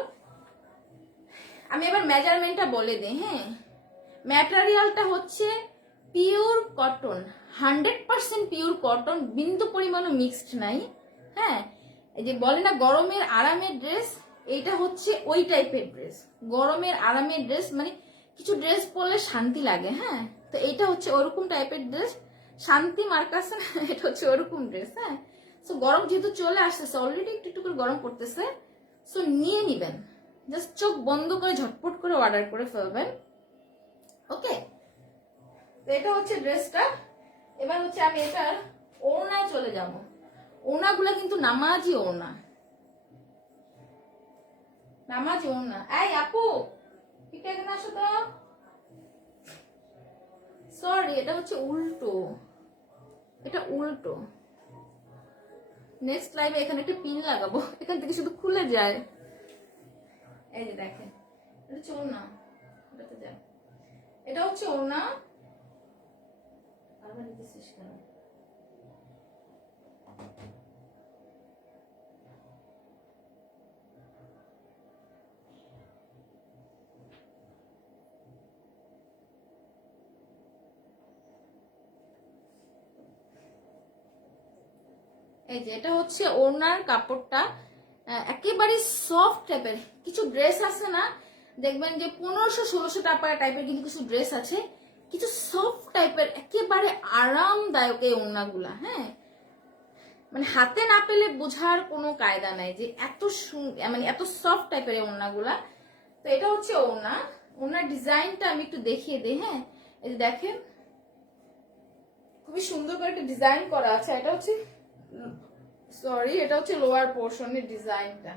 আমি এবার মেজারমেন্টটা বলে দিই। হ্যাঁ ম্যাটেরিয়ালটা হচ্ছে পিওর কটন, 100% পিওর কটন, বিন্দু পরিমাণও মিক্সড নাই। হ্যাঁ এই যে বলে না গরমের আরামের ড্রেস, এইটা হচ্ছে ওই টাইপের ড্রেস। গরমের আরামের ড্রেস মানে কিছু ড্রেস পরলে শান্তি লাগে। হ্যাঁ তো এইটা হচ্ছে ওরকম টাইপের ড্রেস, শান্তি মার্কাস না, এটা হচ্ছে ওরকম ড্রেস। হ্যাঁ সো গরম যেহেতু চলে আসতেছে, অলরেডি একটু একটু করে গরম করতেছে, সো নিয়ে নিবেন। জাস্ট চোখ বন্ধ করে ঝটপট করে অর্ডার করে ফেলবেন। ওকে তো এটা হচ্ছে ড্রেসটা। এবার হচ্ছে আমি এটার ওড়নায় চলে যাব। ওড়নাগুলো কিন্তু নামাজি ওড়না, নামাজি ওড়না। এই আপু পিঠে এখানে আসো তো। সরি এটা হচ্ছে উল্টো, এটা উল্টো। নেক্সট লাইভে এখানে একটা পিন লাগাবো, এখান থেকে শুধু খুলে যায়। এই যে দেখেন এটা হচ্ছে ওড়না, এটাতে যায়। এটা হচ্ছে ওড়না। আবার নিতেছিস কেন? এই যে এটা হচ্ছে ওড়নার কাপড়টা, একেবারে সফট টাইপের। কিছু ড্রেস আছে না দেখবেন যে 1500-1600 টাইপের, কিন্তু কিছু ড্রেস আছে কিছু সফট টাইপের, একেবারে আরামদায়ক এই ওড়নাগুলা। হ্যাঁ মানে হাতে না পেলে বোঝার কোনো কায়দা নাই যে এত মানে এত সফট টাইপের এই ওড়নাগুলা। তো এটা হচ্ছে ওড়না। ওড়নার ডিজাইনটা আমি একটু দেখিয়ে দিই। হ্যাঁ এই যে দেখেন খুবই সুন্দর করে একটা ডিজাইন করা আছে। এটা হচ্ছে সরি এটা হচ্ছে লোয়ার পোর্শনের ডিজাইনটা।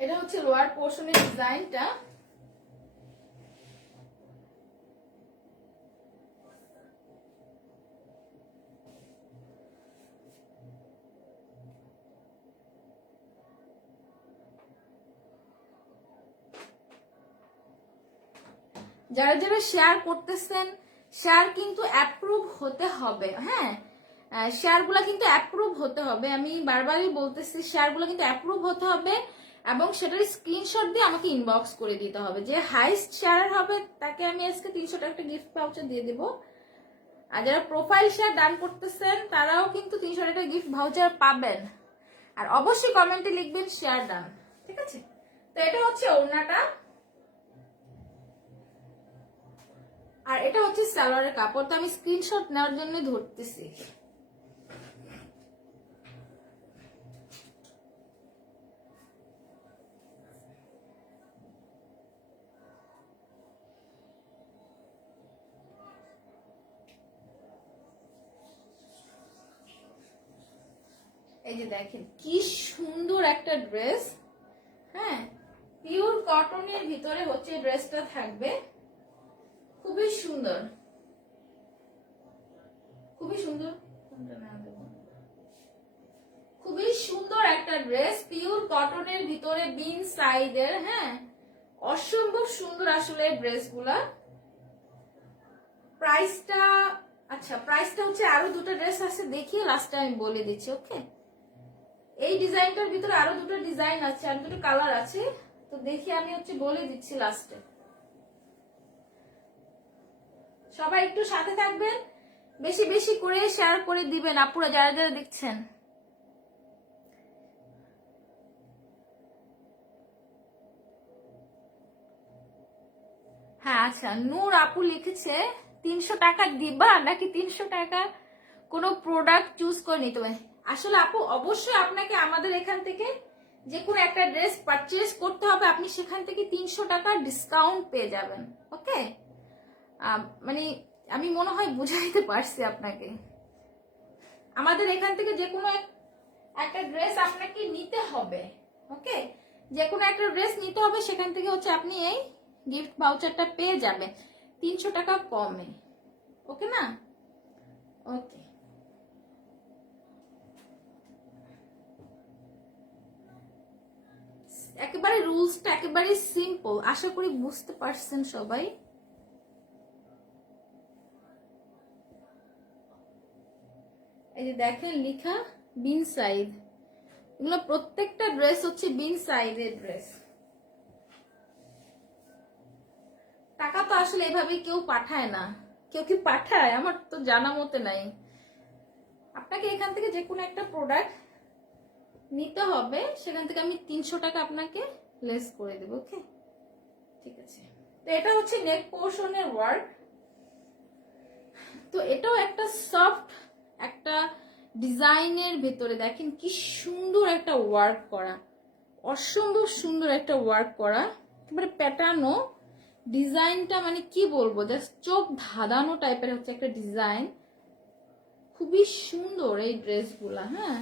এটা হচ্ছে লোয়ার পোর্শনের ডিজাইনটা। যারা যারা শেয়ার করতেছেন শেয়ার কিন্তু অ্যাপ্রুভ হতে হবে। হ্যাঁ শেয়ারগুলো কিন্তু অ্যাপ্রুভ হতে হবে, আমি বারবারই বলতেছি শেয়ারগুলো কিন্তু অ্যাপ্রুভ হতে হবে, এবং সেটার স্ক্রিনশট দিয়ে আমাকে ইনবক্স করে দিতে হবে। যে হাইস্ট শেয়ার হবে তাকে আমি আজকে 300 টাকা একটা গিফট ভাউচার দিয়ে দিব। আর যারা প্রোফাইল শেয়ার ডান করতেছেন তারাও কিন্তু 300 টাকা গিফট ভাউচার পাবেন। আর অবশ্যই কমেন্টে লিখবেন শেয়ার ডান, ঠিক আছে। তো এটা হচ্ছে ওড়নাটা, আর এটা হচ্ছে সালোয়ারের কাপড়। তো আমি স্ক্রিনশট নেওয়ার জন্য ধরতেছি। এই যে দেখেন কি সুন্দর একটা ড্রেস। হ্যাঁ, পিওর কটনের ভিতরে হচ্ছে ড্রেসটা থাকবে, খুবই সুন্দর, খুবই সুন্দর, খুবই সুন্দর একটা ড্রেস, পিওর কটনের ভিতরে বিন সাইডের। হ্যাঁ, অসম্ভব সুন্দর আসলে ড্রেসগুলা। প্রাইসটা, আচ্ছা প্রাইসটা হচ্ছে, আরো দুটো ড্রেস আছে দেখিয়ে লাস্টে আমি বলে দিচ্ছি। ওকে, এই ডিজাইনটার ভিতরে আরো দুটো ডিজাইন আছে, আর দুটো কালার আছে, তো দেখি আমি হচ্ছে বলে দিচ্ছি লাস্টে। সবাই একটু সাথে থাকবেন, বেশি বেশি করে শেয়ার করে দিবেন আপুরা যারা যারা দেখছেন। হ্যাঁ আচ্ছা, নূর আপু লিখেছে 300 টাকা দিবা নাকি 300 টাকা কোনো প্রোডাক্ট চুজ করে নিতে হবে। আসলে আপু অবশ্যই আপনাকে আমাদের এখান থেকে যে কোনো একটা ড্রেস পারচেজ করতে হবে, আপনি সেখান থেকে 300 টাকা ডিসকাউন্ট পেয়ে যাবেন। ওকে, মানে আমি মনে হয় বুঝাইতে পারছি আপনাকে। আমাদের এখান থেকে যে কোনো একটা ড্রেস আপনাকে নিতে হবে। ওকে, যে কোনো একটা ড্রেস নিতে হবে, সেখান থেকে হচ্ছে আপনি এই গিফট ভাউচারটা পেয়ে যাবেন 300 টাকা কমে। ওকে না? ওকে, একেবারে রুলসটা একেবারে সিম্পল, আশা করি বুঝতে পারছেন সবাই। এই যে দেখেন লিখা বিন সাইজ, এগুলো প্রত্যেকটা ড্রেস হচ্ছে বিন সাইজের ড্রেস। টাকা তো আসলে এভাবে কেউ পাঠায় না, কেউ কি পাঠায় আমার তো জানা মতে নাই। আপনাকে এখান থেকে যে কোনো একটা প্রোডাক্ট নিতে হবে, সেখান থেকে আমি 300 টাকা আপনাকে লেস করে দেব। ওকে, ঠিক আছে। তো এটা হচ্ছে নেক পোর্শনের ওয়ার্ক। তো এটাও একটা সফট একটা ডিজাইনের ভেতরে দেখেন কি সুন্দর একটা ওয়ার্ক করা, অসম্ভব সুন্দর একটা ওয়ার্ক করা, একেবারে প্যাটার্নও ডিজাইনটা, মানে কি বলবো, জাস্ট চোখ ধাঁধানো টাইপের হচ্ছে একটা ডিজাইন। খুবই সুন্দর এই ড্রেসগুলা। হ্যাঁ,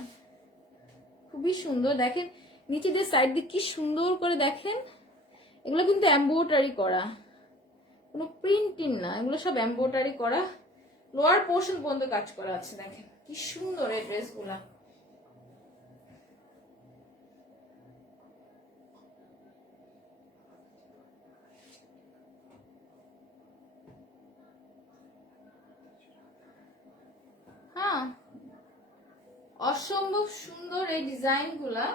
খুবই সুন্দর। দেখেন নিচে দিয়ে সাইড দিয়ে কি সুন্দর করে দেখেন, এগুলো কিন্তু এমব্রয়ডারি করা, কোনো প্রিন্টিং না, এগুলো সব এমব্রয়ডারি করা, লোয়ার পোর্শন পর্যন্ত কাজ করা আছে। দেখেন কি সুন্দর এই ড্রেসগুলা। হ্যাঁ, অসম্ভব সুন্দর এই ডিজাইন গুলা।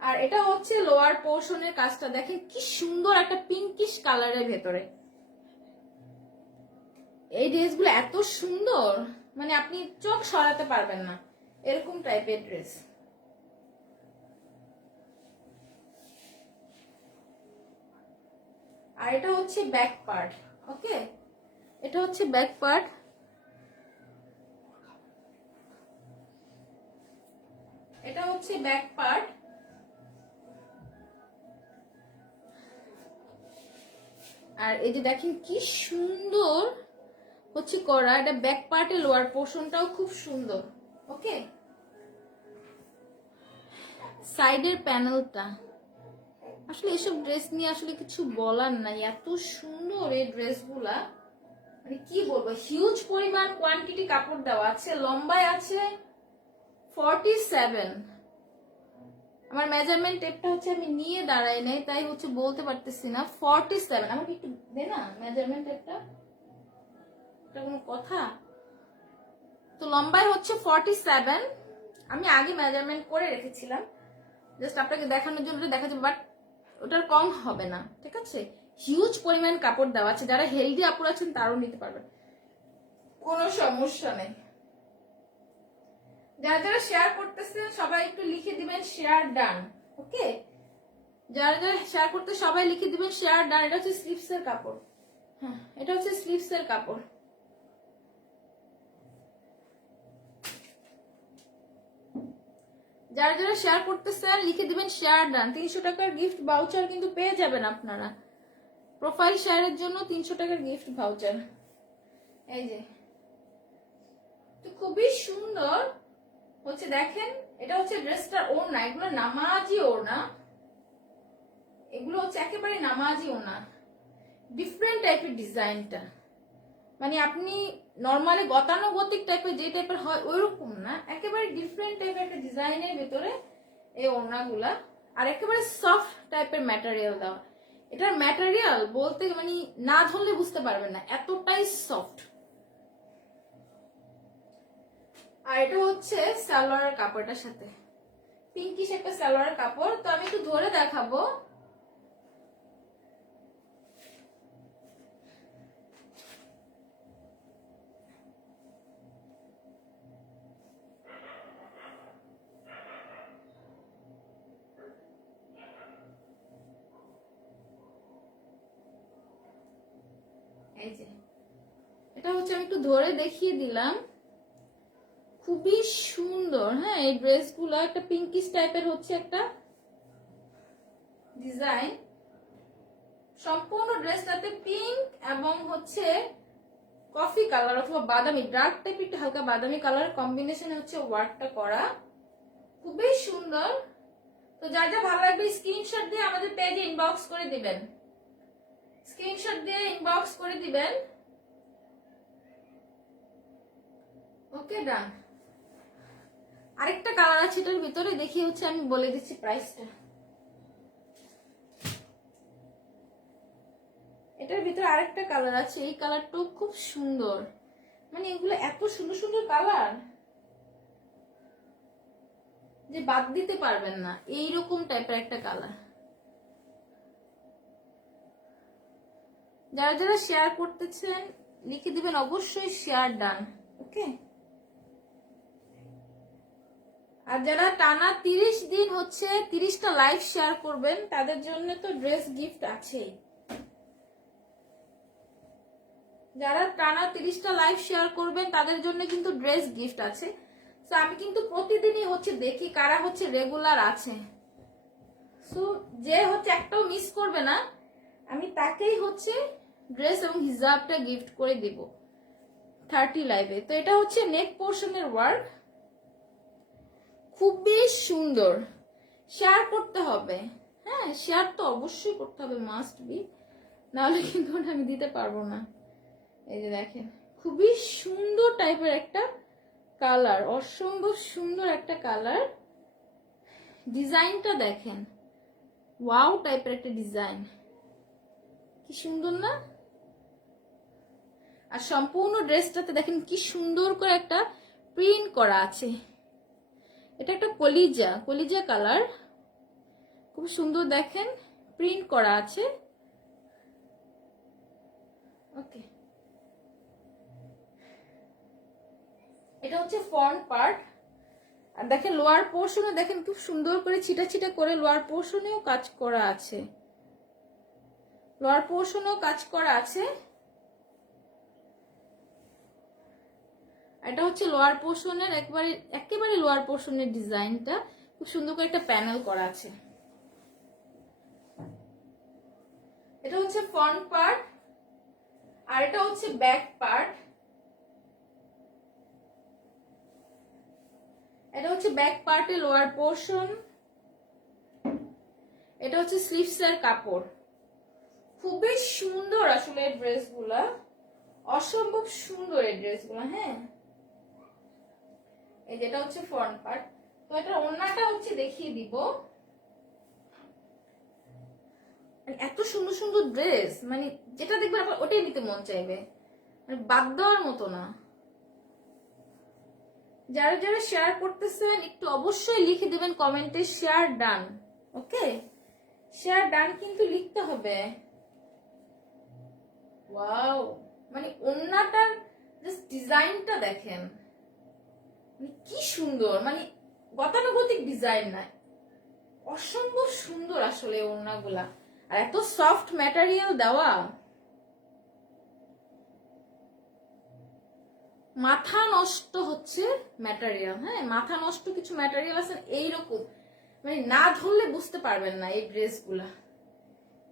আর এটা হচ্ছে লোয়ার পোর্শনের কাজটা, দেখেন কি সুন্দর একটা পিঙ্কিশ কালারের ভেতরে। এই ড্রেসগুলো এত সুন্দর, মানে আপনি চোখ সরাতে পারবেন না, এরকম টাইপের ড্রেস। আর এটা হচ্ছে ব্যাক পার্ট। ওকে, এটা হচ্ছে ব্যাক পার্ট। এটা হচ্ছে ব্যাক পার্ট। আর এই যে দেখেন কি সুন্দর হচ্ছে করা, এটা ব্যাক পার্টের লোয়ার পোর্শনটাও খুব সুন্দর। ওকে, সাইডের প্যানেলটা, আসলে এসব ড্রেস নিয়ে আসলে কিছু বলার নাই, এত সুন্দর এই ড্রেসগুলা, মানে কি বলবো, হিউজ পরিমাণ কোয়ান্টিটি কাপড় দেওয়া আছে। লম্বায় আছে 47, আমার মেজারমেন্ট টেপটা হচ্ছে আমি নিয়ে দাঁড়াই নাই, তাই হচ্ছে বলতে পারতেছি না। 47, আমাকে একটু দে না মেজারমেন্ট টেপটা, এটা কোনো কথা? তো লম্বায় হচ্ছে 47, আমি আগে মেজারমেন্ট করে রেখেছিলাম জাস্ট আপনাকে দেখানোর জন্য, দেখা যাবে, বাট ওটার কম হবে না। ঠিক আছে, হিউজ পরিমাণ কাপড় দেওয়া আছে, যারা হেলদি আপুর আছেন তারাও নিতে পারবেন, কোনো সমস্যা নেই। যারা যারা শেয়ার করতেছেন সবাই একটু লিখে দিবেন শেয়ার ডান। ওকে, যারা যারা শেয়ার করতে সবাই লিখে দিবেন শেয়ার ডান। এটা হচ্ছে স্লিভস এর কাপড়। হ্যাঁ, এটা হচ্ছে স্লিভস এর কাপড়। যারা যারা শেয়ার করতেছেন লিখে দিবেন শেয়ার ডান। 300 টাকার গিফট ভাউচার কিন্তু পেয়ে যাবেন আপনারা, প্রোফাইল শেয়ারের জন্য 300 টাকার গিফট ভাউচার। এই যে খুবই সুন্দর হচ্ছে, দেখেন এটা হচ্ছে ড্রেসটার ওড়না, এগুলো নামাজি ওড়না, এগুলো হচ্ছে একেবারে নামাজি ওড়না। ডিফারেন্ট টাইপের ডিজাইনটা, মানে আপনি নর্মালি গতানুগতিক টাইপের যে টাইপের হয় ওইরকম না, একেবারে ডিফারেন্ট টাইপের একটা ডিজাইনের ভিতরে এই ওড়নাগুলা। আর একেবারে সফট টাইপের ম্যাটেরিয়াল দেওয়া। এটার ম্যাটেরিয়াল বলতে মানে না ধরলে বুঝতে পারবেন না, এতটাই সফট। আর এটা হচ্ছে সালোয়ারের কাপড়টার সাথে পিঙ্কিশ একটা সালোয়ারের কাপড়। তো আমি একটু ধরে দেখাবো। এই যে এটা হচ্ছে আমি একটু ধরে দেখিয়ে দিলাম, খুবই সুন্দর। হ্যাঁ, এই ড্রেসগুলো একটা পিঙ্কিশ টাইপের হচ্ছে একটা ডিজাইন, সম্পূর্ণ ড্রেসটাতে পিঙ্ক এবং হচ্ছে কফি কালার অথবা বাদামি, ডার্ক টাইপের একটু হালকা বাদামি কালার কম্বিনেশনে হচ্ছে ওয়ার্কটা করা, খুবই সুন্দর। তো যার যা ভালো লাগবে স্ক্রিনশট দিয়ে আমাদের পেজে ইনবক্স করে দিবেন, স্ক্রিনশট দিয়ে ইনবক্স করে দিবেন। ওকে, ডান। আরেকটা কালার আছে এটার ভিতরে, দেখি হচ্ছে আমি বলে দিচ্ছি প্রাইসটা। এটার ভিতরে আরেকটা কালার আছে, এই কালারটাও খুব সুন্দর। মানে এগুলো এত সুন্দর সুন্দর কালার যে বাদ দিতে পারবেন না, এইরকম টাইপের একটা কালার। যারা যারা শেয়ার করতেছেন লিখে দিবেন অবশ্যই শেয়ার ডান। ওকে, আর যারা টানা 30 দিন হচ্ছে 30টা লাইভ শেয়ার করবেন তাদের জন্য তো ড্রেস গিফট আছেই। যারা টানা 30টা লাইভ শেয়ার করবেন তাদের জন্য কিন্তু ড্রেস গিফট আছে। সো আমি কিন্তু প্রতিদিনই হচ্ছে দেখি কারা হচ্ছে রেগুলার আছে। সো যে হচ্ছে একটাও মিস করবে না, আমি তাকেই হচ্ছে ড্রেস এবং হিজাবটা গিফট করে দিব 30 লাইভে। তো এটা হচ্ছে নেক পোর্শনের ওয়ার্ক, খুবই সুন্দর। শেয়ার করতে হবে, হ্যাঁ শেয়ার তো অবশ্যই করতে হবে, মাস্ট বি, নাহলে কিন্তু আমি দিতে পারবো না। এই যে দেখেন খুবই সুন্দর টাইপের একটা কালার, অসম্ভব সুন্দর একটা কালার। ডিজাইনটা দেখেন, ওয়াও টাইপের একটা ডিজাইন, কি সুন্দর না? আর সম্পূর্ণ ড্রেসটাতে দেখেন কি সুন্দর করে একটা প্রিন্ট করা আছে। এটা একটা কলিজা কালার, খুব সুন্দর দেখেন প্রিন্ট করা আছে। ওকে, এটা হচ্ছে ফ্রন্ট পার্ট। আর দেখেন লোয়ার পোর্শনে দেখেন খুব সুন্দর করে ছিটা ছিটা করে লোয়ার পোর্শনেও কাজ করা আছে, লোয়ার পোর্শনেও কাজ করা আছে। এটা হচ্ছে লোয়ার পোর্শনের একেবারে লোয়ার পোর্শনের ডিজাইনটা, খুব সুন্দর করে একটা প্যানেল করা আছে। এটা হচ্ছে ফ্রন্ট পার্ট, আর এটা হচ্ছে ব্যাক পার্ট। এটা হচ্ছে ব্যাক পার্টের লোয়ার পোর্শন, এটা হচ্ছে স্লিভস এর কাপড়। খুবই সুন্দর আসলে এই ড্রেসগুলা, অসম্ভব সুন্দর এই ড্রেসগুলা। হ্যাঁ, এই যেটা হচ্ছে ফ্রন্ট পার্ট। তো এটা ওড়নাটা হচ্ছে দেখিয়ে দিব। এত সুন্দর সুন্দর ড্রেস, মানে যেটা দেখবেন আপনার ওটাই নিতে মন চাইবে, মানে বাদ দেওয়ার মতো না। যারা যারা শেয়ার করতেছেন একটু অবশ্যই লিখে দেবেন কমেন্টে শেয়ার ডান। ওকে, শেয়ার ডান কিন্তু লিখতে হবে। ওয়াও, মানে ওড়নাটার জাস্ট ডিজাইনটা দেখেন, মানে কি সুন্দর, মানে গতানুগতিক ডিজাইন না, অসম্ভব সুন্দর আসলে ওড়নাগুলা। আর এত সফট ম্যাটেরিয়াল দেওয়া, মাথা নষ্ট হচ্ছে ম্যাটেরিয়াল। হ্যাঁ, মাথা নষ্ট কিছু ম্যাটেরিয়াল আছে এইরকম, মানে না ধরলে বুঝতে পারবেন না এই ড্রেসগুলা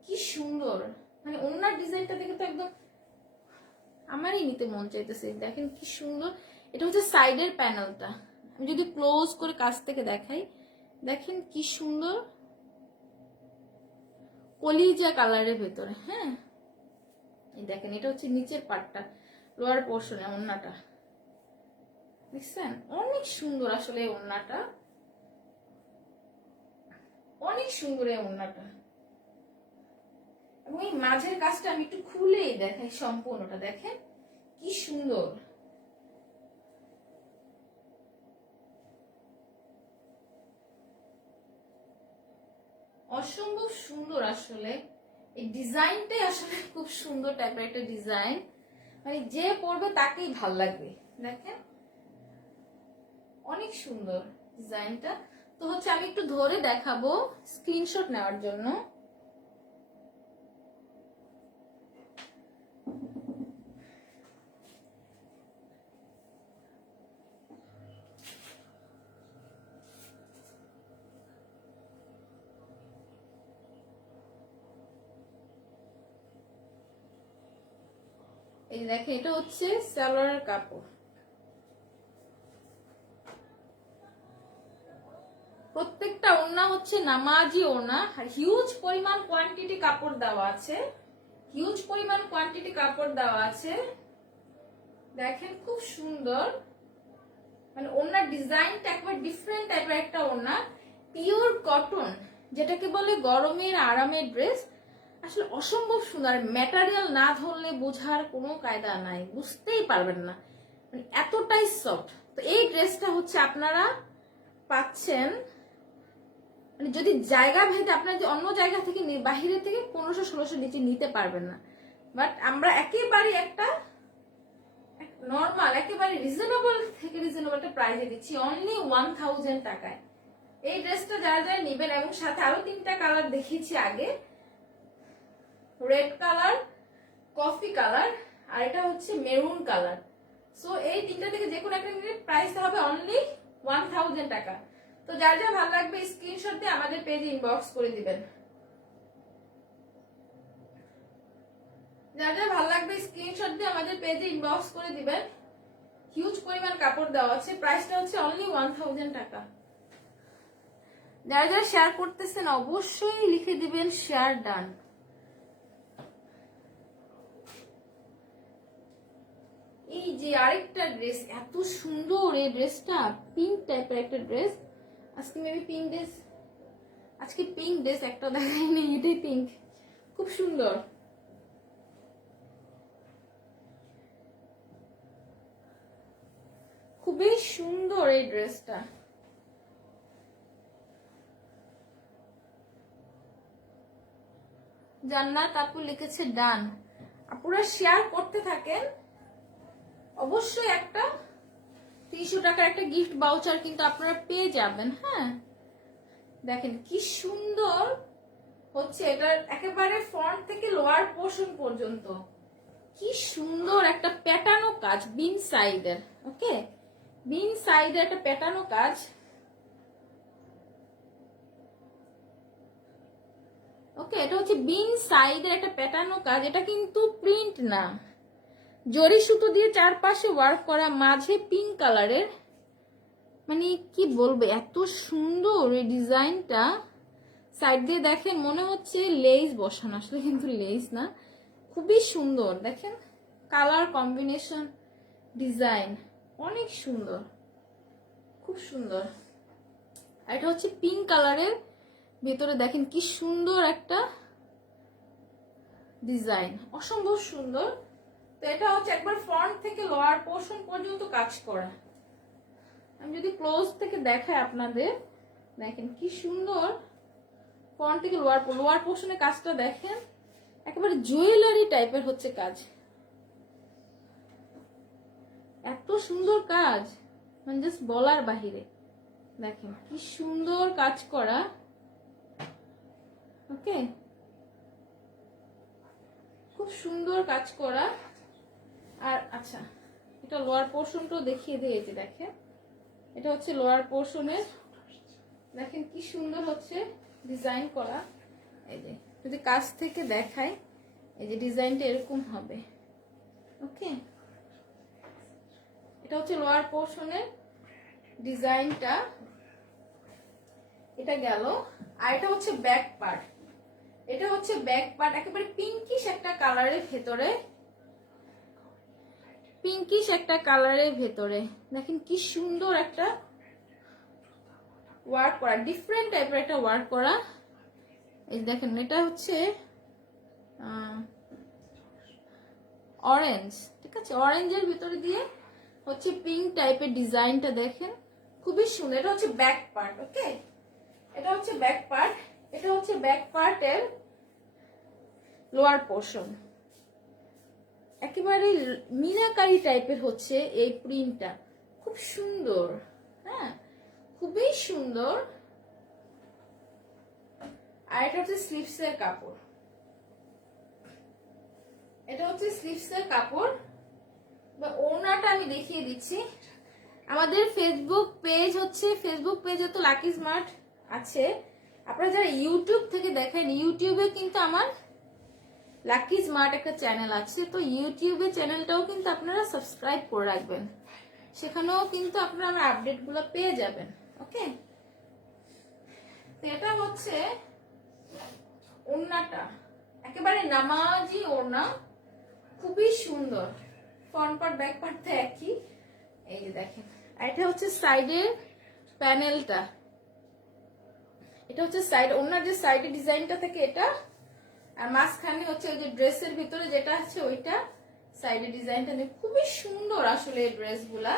কি সুন্দর। মানে ওনার ডিজাইনটা দেখে তো একদম আমারই নিতে মন চাইতেছে। দেখেন কি সুন্দর, এটা হচ্ছে সাইডের প্যানেলটা। আমি যদি ক্লোজ করে কাছ থেকে দেখাই, দেখেন কি সুন্দর কলিজা কালারের ভেতরে। হ্যাঁ, এই দেখেন এটা হচ্ছে নিচের পার্টটা, লোয়ার পোর্শনে ওড়নাটা দেখছেন, অনেক সুন্দর আসলে এই ওড়নাটা, অনেক সুন্দর এই ওড়নাটা। এবং এই মাঝের কাজটা আমি একটু খুলেই দেখাই, সম্পূর্ণটা দেখেন কি সুন্দর। অসম্ভব সুন্দর আসলে এই ডিজাইনটাই আসলে খুব সুন্দর টাইপের একটা ডিজাইন, মানে যে পরবে তাকেই ভাল লাগবে। দেখেন অনেক সুন্দর ডিজাইনটা। তো হচ্ছে আমি একটু ধরে দেখাবো স্ক্রিনশট নেওয়ার জন্য। এই দেখেন এটা হচ্ছে সালোয়ারের কাপড়। প্রত্যেকটা ওড়না হচ্ছে নামাজি ওড়না, আর হিউজ পরিমাণ কোয়ান্টিটি কাপড় দেওয়া আছে, হিউজ পরিমাণ কোয়ান্টিটি কাপড় দেওয়া আছে। দেখেন খুব সুন্দর, মানে ওড়নার ডিজাইনটা একবার ডিফারেন্ট টাইপের একটা ওড়না। পিওর কটন, যেটাকে বলে গরমের আরামের ড্রেস, আসলে অসম্ভব সুন্দর। ম্যাটেরিয়াল না ধরলে বোঝার কোনো কায়দা নাই, বুঝতেই পারবেন না, মানে এতটাই সফট। তো এই ড্রেসটা হচ্ছে আপনারা পাচ্ছেন, মানে যদি জায়গা ভেদে আপনার যে অন্য জায়গা থেকে বাহিরে থেকে 1500-1600 নিচে নিতে পারবেন না, বাট আমরা একেবারে একটা নর্মাল একেবারে রিজনেবল থেকে রিজনেবল একটা প্রাইসে দিচ্ছি, অনলি 1000 টাকায়। এই ড্রেসটা যারা যারা নেবেন, এবং সাথে আরো 3টা কালার দেখিয়েছি আগে, রেড কালার, কফি কালার, আর এটা হচ্ছে মেরুন কালার। সো এই 3টা থেকে যে কোনো একটা নিলে প্রাইস হবে অনলি 1000 টাকা। তো যার যা ভালো লাগবে স্ক্রিনশট দিয়ে আমাদের পেজে ইনবক্স করে দিবেন। যার যা ভালো লাগবে স্ক্রিনশট দিয়ে আমাদের পেজে ইনবক্স করে দিবেন। হিউজ পরিমাণ কাপড় দেওয়া আছে, প্রাইসটা হচ্ছে অনলি 1000 টাকা। যারা যারা শেয়ার করতেছেন অবশ্যই লিখে দিবেন শেয়ার ডান। এই যে আরেকটা ড্রেস, এত সুন্দর এই ড্রেসটা, পিঙ্ক টাইপের একটা ড্রেস। আজকে মেবি পিঙ্ক ড্রেস, আজকে পিঙ্ক ড্রেস একটা দেখাইনি, এটাই পিঙ্ক, খুব সুন্দর। খুবই সুন্দর এই ড্রেসটা। জান্নাত আপু লিখেছে ডান। আপুরা শেয়ার করতে থাকেন, অবশ্যই একটা 300 টাকার একটা গিফট ভাউচার কিন্তু আপনারা পেয়ে যাবেন। হ্যাঁ, দেখেন কি সুন্দর হচ্ছে, এটার একেবারে ফ্রন্ট থেকে লোয়ার পোর্শন পর্যন্ত কি সুন্দর একটা প্যাটার্নও কাজ, বিন সাইডের। ওকে, বিন সাইডের একটা প্যাটার্নও কাজ। ওকে, এটা হচ্ছে বিন সাইডের একটা প্যাটার্নও কাজ। এটা কিন্তু প্রিন্ট না, জরি সুতো দিয়ে চারপাশে ওয়ার্ক করা, মাঝে পিঙ্ক কালারের, মানে কি বলবো এত সুন্দর এই ডিজাইনটা। সাইড দিয়ে দেখেন মনে হচ্ছে লেস বসানো, আসলে কিন্তু লেস না, খুবই সুন্দর। দেখেন কালার কম্বিনেশন, ডিজাইন অনেক সুন্দর, খুব সুন্দর। আর এটা হচ্ছে পিঙ্ক কালারের ভেতরে, দেখেন কি সুন্দর একটা ডিজাইন, অসম্ভব সুন্দর। তো এটা হচ্ছে একবার ফ্রন্ট থেকে লোয়ার পোর্শন পর্যন্ত কাজ করা। আমি যদি ক্লোজ থেকে দেখাই আপনাদের, দেখেন কি সুন্দর ফ্রন্ট থেকে লোয়ার পোর্শনের কাজটা দেখেন, একেবারে জুয়েলারি টাইপের হচ্ছে কাজ, এত সুন্দর কাজ, মানে জাস্ট বলার বাহিরে। দেখেন কি সুন্দর কাজ করা। ওকে, খুব সুন্দর কাজ করা। আর আচ্ছা, এটা লোয়ার পোর্শনটাও দেখিয়ে দিয়েছে, দেখেন এটা হচ্ছে লোয়ার পোর্শনের, দেখেন কি সুন্দর হচ্ছে ডিজাইন করা। এই যে যদি কাছ থেকে দেখাই, এই যে ডিজাইনটা এরকম হবে। ওকে, এটা হচ্ছে লোয়ার পোর্শনের ডিজাইনটা, এটা গেল। আর এটা হচ্ছে ব্যাক পার্ট, এটা হচ্ছে ব্যাক পার্ট একেবারে পিঙ্কিশ একটা কালারের ভেতরে, পিঙ্কিশ একটা কালারের ভেতরে দেখেন কি সুন্দর একটা ওয়ার্ক করা, ডিফারেন্ট টাইপের একটা ওয়ার্ক করা। এই দেখেন এটা হচ্ছে অরেঞ্জ, ঠিক আছে, অরেঞ্জের ভিতরে দিয়ে হচ্ছে পিঙ্ক টাইপের ডিজাইনটা দেখেন খুবই সুন্দর। এটা হচ্ছে ব্যাক পার্ট, ওকে, এটা হচ্ছে ব্যাক পার্ট, এটা হচ্ছে ব্যাক পার্টের লোয়ার পোর্শন। একেবারে মিনাকারি টাইপের হচ্ছে এই প্রিন্টটা, খুব সুন্দর, হ্যাঁ খুবই সুন্দর। আর এটা হচ্ছে স্লিভসের কাপড়, এটা হচ্ছে স্লিভসের কাপড়। বা ওড়নাটা আমি দেখিয়ে দিচ্ছি। আমাদের ফেসবুক পেজ হচ্ছে, ফেসবুক পেজে তো লাকি স্মার্ট আছে, আপনারা যারা ইউটিউব থেকে দেখেন, ইউটিউবে কিন্তু আমার লাকি স্মার্ট একটা চ্যানেল আছে, তো ইউটিউবে চ্যানেলটাও কিন্তু আপনারা সাবস্ক্রাইব করে রাখবেন, সেখানেও কিন্তু আপনারা আমার আপডেটগুলো পেয়ে যাবেন, ওকে। তো এটা হচ্ছে ওড়নাটা, একেবারে নামাজি ওড়না, খুবই সুন্দর, ফ্রন্ট পার্ট ব্যাক পার্ট তো একই। এই যে দেখেন, এটা হচ্ছে সাইডের প্যানেলটা, এটা হচ্ছে সাইড, ওড়নার যে সাইডের ডিজাইনটা থাকে এটা, আর মাঝখানে হচ্ছে ওই যে ড্রেসের ভিতরে যেটা আছে ওইটা, সাইডের ডিজাইনটা নিয়ে খুবই সুন্দর আসলে এই ড্রেসগুলা।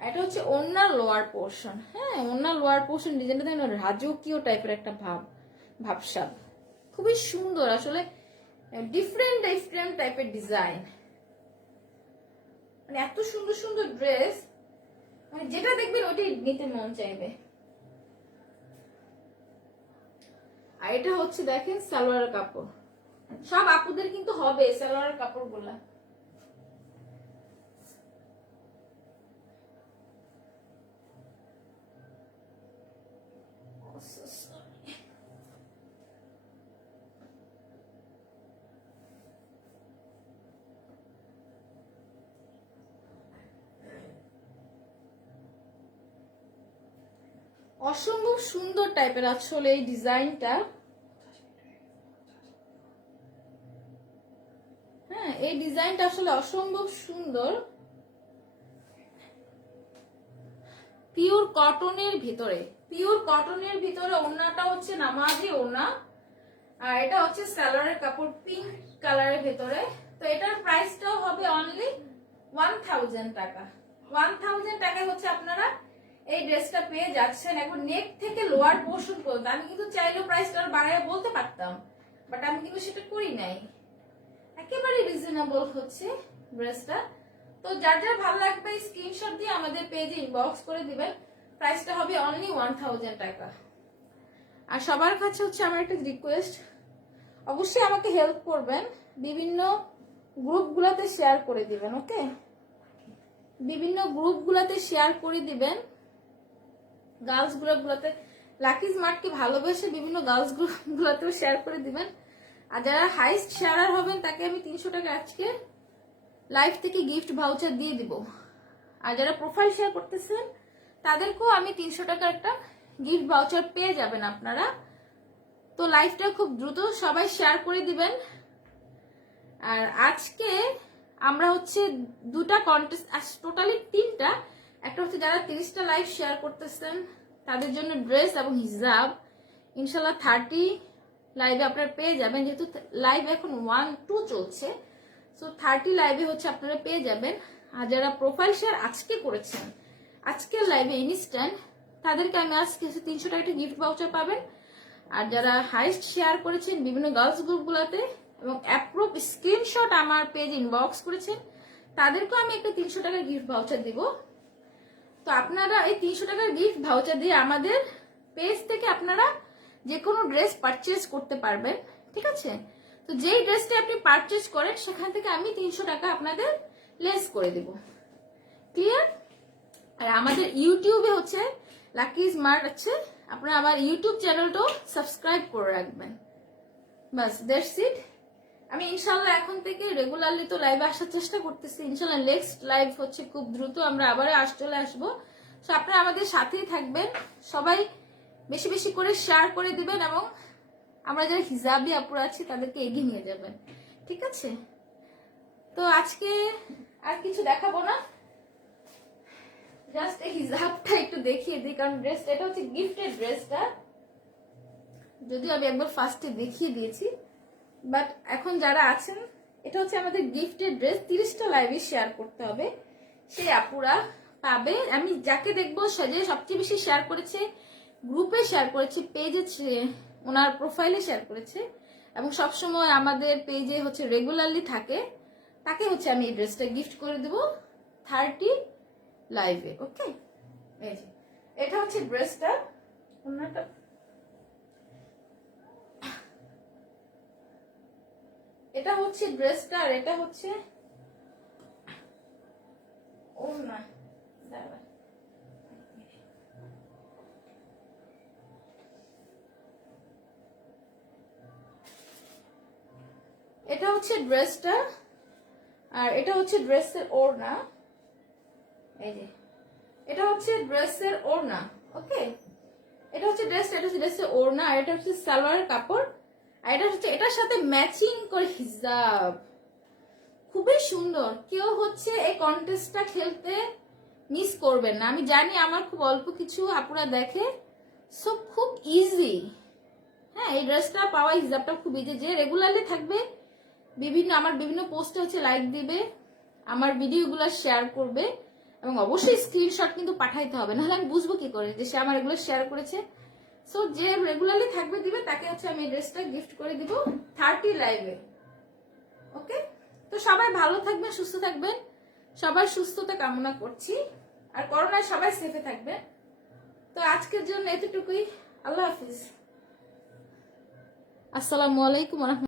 এটা হচ্ছে ওড়নার লোয়ার পোর্শন, হ্যাঁ ওড়নার লোয়ার পোর্শন ডিজাইনটা দেখেন রাজকীয় টাইপের একটা ভাবসাব, খুবই সুন্দর আসলে, ডিফারেন্ট ডিফারেন্ট টাইপের ডিজাইন, মানে এত সুন্দর সুন্দর ড্রেস, মানে যেটা দেখবেন ওইটাই নিতে মন চাইবে। আর এটা হচ্ছে দেখেন সালোয়ার কাপড়, সব আপুদের কিন্তু হবে সালোয়ার কাপড় গুলা। অসম্ভব সুন্দর টাইপের আসলে এই ডিজাইনটা, হ্যাঁ এই ডিজাইনটা আসলে অসম্ভব সুন্দর, পিওর কটনের ভিতরে, পিওর কটনের ভিতরে। ওড়নাটা হচ্ছে নামাজি ওড়না, আর এটা হচ্ছে সালোয়ারের কাপড় পিঙ্ক কালারের ভিতরে। তো এটার প্রাইসটাও হবে অনলি 1000 টাকা। 1000 টাকায় হচ্ছে আপনারা এই ড্রেসটা পেয়ে যাচ্ছেন। এখন নেক থেকে লোয়ার পোর্শন পর্যন্ত আমি কিন্তু চাইলেও প্রাইসটা বাড়ায় বলতে পারতাম, বাট আমি কিন্তু সেটা করি নাই, একেবারে রিজনেবল হচ্ছে ড্রেসটা। তো যার যার ভালো লাগবে স্ক্রিনশট দিয়ে আমাদের পেজে ইনবক্স করে দিবেন, প্রাইসটা হবে অনলি 1000 টাকা। আর সবার কাছে হচ্ছে আমার একটা রিকোয়েস্ট, অবশ্যই আমাকে হেল্প করবেন, বিভিন্ন গ্রুপগুলোতে শেয়ার করে দিবেন, ওকে, বিভিন্ন গ্রুপগুলোতে শেয়ার করে দিবেন, গার্লস গ্রুপগুলোতে, লাকি স্মার্টকে ভালোবেসে বিভিন্ন গার্লস গ্রুপগুলোতেও শেয়ার করে দিবেন। আর যারা হাইস্ট শেয়ারার হবেন তাকে আমি 300 টাকা আজকে লাইভ থেকে গিফট ভাউচার দিয়ে দিব। আর যারা প্রোফাইল শেয়ার করতেছেন তাদেরকেও আমি 300 টাকার একটা গিফট ভাউচার পেয়ে যাবেন আপনারা। তো লাইভটা খুব দ্রুত সবাই শেয়ার করে দিবেন। আর আজকে আমরা হচ্ছে দুটা কন্টেস্ট, টোটালি 3টা, একটা হচ্ছে যারা 30টা লাইভ শেয়ার করতেছেন তাদের জন্য ড্রেস এবং হিজাব ইনশাল্লাহ 30 লাইভে আপনারা পেয়ে যাবেন, যেহেতু লাইভ এখন 1-2 চলছে, সো 30 লাইভে হচ্ছে আপনারা পেয়ে যাবেন। আর যারা প্রোফাইল শেয়ার আজকে করেছেন, আজকের লাইভে ইনস্ট্যান্ট, তাদেরকে আমি আজকে 300 টাকা গিফট ভাউচার পাবেন। আর যারা হাইস্ট শেয়ার করেছেন বিভিন্ন গার্লস গ্রুপগুলোতে এবং অ্যাপ্রুভ স্ক্রিনশট আমার পেজ ইনবক্স করেছেন, তাদেরকেও আমি একটা 300 টাকার গিফট ভাউচার দিব। তো আপনারা এই 300 টাকার গিফট ভাউচার দিয়ে আমাদের পেজ থেকে আপনারা যে কোনো ড্রেস পারচেজ করতে পারবেন, ঠিক আছে। তো যেই ড্রেসটা আপনি পারচেজ করেন সেখান থেকে আমি 300 টাকা আপনাদের লেস করে দিব, ক্লিয়ার। আর আমাদের ইউটিউবে হচ্ছে লাকি স্মার্ট আছে, আপনারা আমার ইউটিউব চ্যানেলটাও সাবস্ক্রাইব করে রাখবেন, বাস দ্যাটস ইট। আমি ইনশাল্লাহ এখন থেকে রেগুলারলি তো লাইভে আসার চেষ্টা করতেছি। ইনশাল্লাহ নেক্সট লাইভ হচ্ছে খুব দ্রুত, আমরা আবার চলে আসবো। তো আপনারা আমাদের সাথেই থাকবেন, সবাই বেশি বেশি করে শেয়ার করে দিবেন এবং আমরা যারা হিজাবি আপুরা আছি তাদেরকে এগিয়ে নিয়ে যাবেন, ঠিক আছে? তো আজকে আর কিছু দেখাবো না, জাস্ট এই হিজাবটা একটু দেখিয়ে দিই, কারণ ড্রেসটা এটা হচ্ছে গিফটেড ড্রেসটা, যদিও আমি একবার ফার্স্টে দেখিয়ে দিয়েছি, বাট এখন যারা আছেন এটা হচ্ছে আমাদের গিফটেড ড্রেস। 30টা লাইভে শেয়ার করতে হবে, সেই আপুরা পাবে। আমি যাকে দেখবো যে সবচেয়ে বেশি শেয়ার করেছে, গ্রুপে শেয়ার করেছে, পেজে ওনার প্রোফাইলে শেয়ার করেছে এবং সবসময় আমাদের পেজে হচ্ছে রেগুলারলি থাকে, তাকে হচ্ছে আমি এই ড্রেসটা গিফট করে দেবো 30 লাইভে। ওকে, এই যে এটা হচ্ছে ড্রেসটা, ওনাটা এটা হচ্ছে ড্রেসটা, আর এটা হচ্ছে ওড়না। এটা হচ্ছে ড্রেসটা, আর এটা হচ্ছে ড্রেসের ওড়না। এই যে এটা হচ্ছে ড্রেসের ওড়না। ওকে, এটা হচ্ছে ড্রেস, এটা হচ্ছে ড্রেসের ওড়না, আর এটা হচ্ছে সালোয়ারের কাপড়, আর এটা হচ্ছে এটার সাথে ম্যাচিং করে হিজাব। খুবই সুন্দর। কেউ হচ্ছে এই কন্টেস্টটা খেলতে মিস করবেন না। আমি জানি আমার খুব অল্প কিছু আপুরা দেখে, সো খুব ইজি। হ্যাঁ, এই ড্রেসটা পাওয়া, হিজাবটা খুব ইজি। যে রেগুলারলি থাকবে, আমার বিভিন্ন পোস্টে হচ্ছে লাইক দিবে, আমার ভিডিওগুলো শেয়ার করবে এবং অবশ্যই স্ক্রিনশট কিন্তু পাঠাইতে হবে, নাহলে আমি বুঝবো কি করে যে সে আমার এগুলো শেয়ার করেছে। সো যে রেগুলারলি থাকবে দিবে, তাকে হচ্ছে আমি এই ড্রেসটা গিফট করে দিব 30 লাইভে। ওকে, তো সবাই ভালো থাকবেন, সুস্থ থাকবেন, সবার সুস্থতা কামনা করছি, আর করোনায় সবাই সেফে থাকবে। তো আজকের জন্য এতটুকুই। আল্লাহ হাফিজ, আসসালামু আলাইকুম।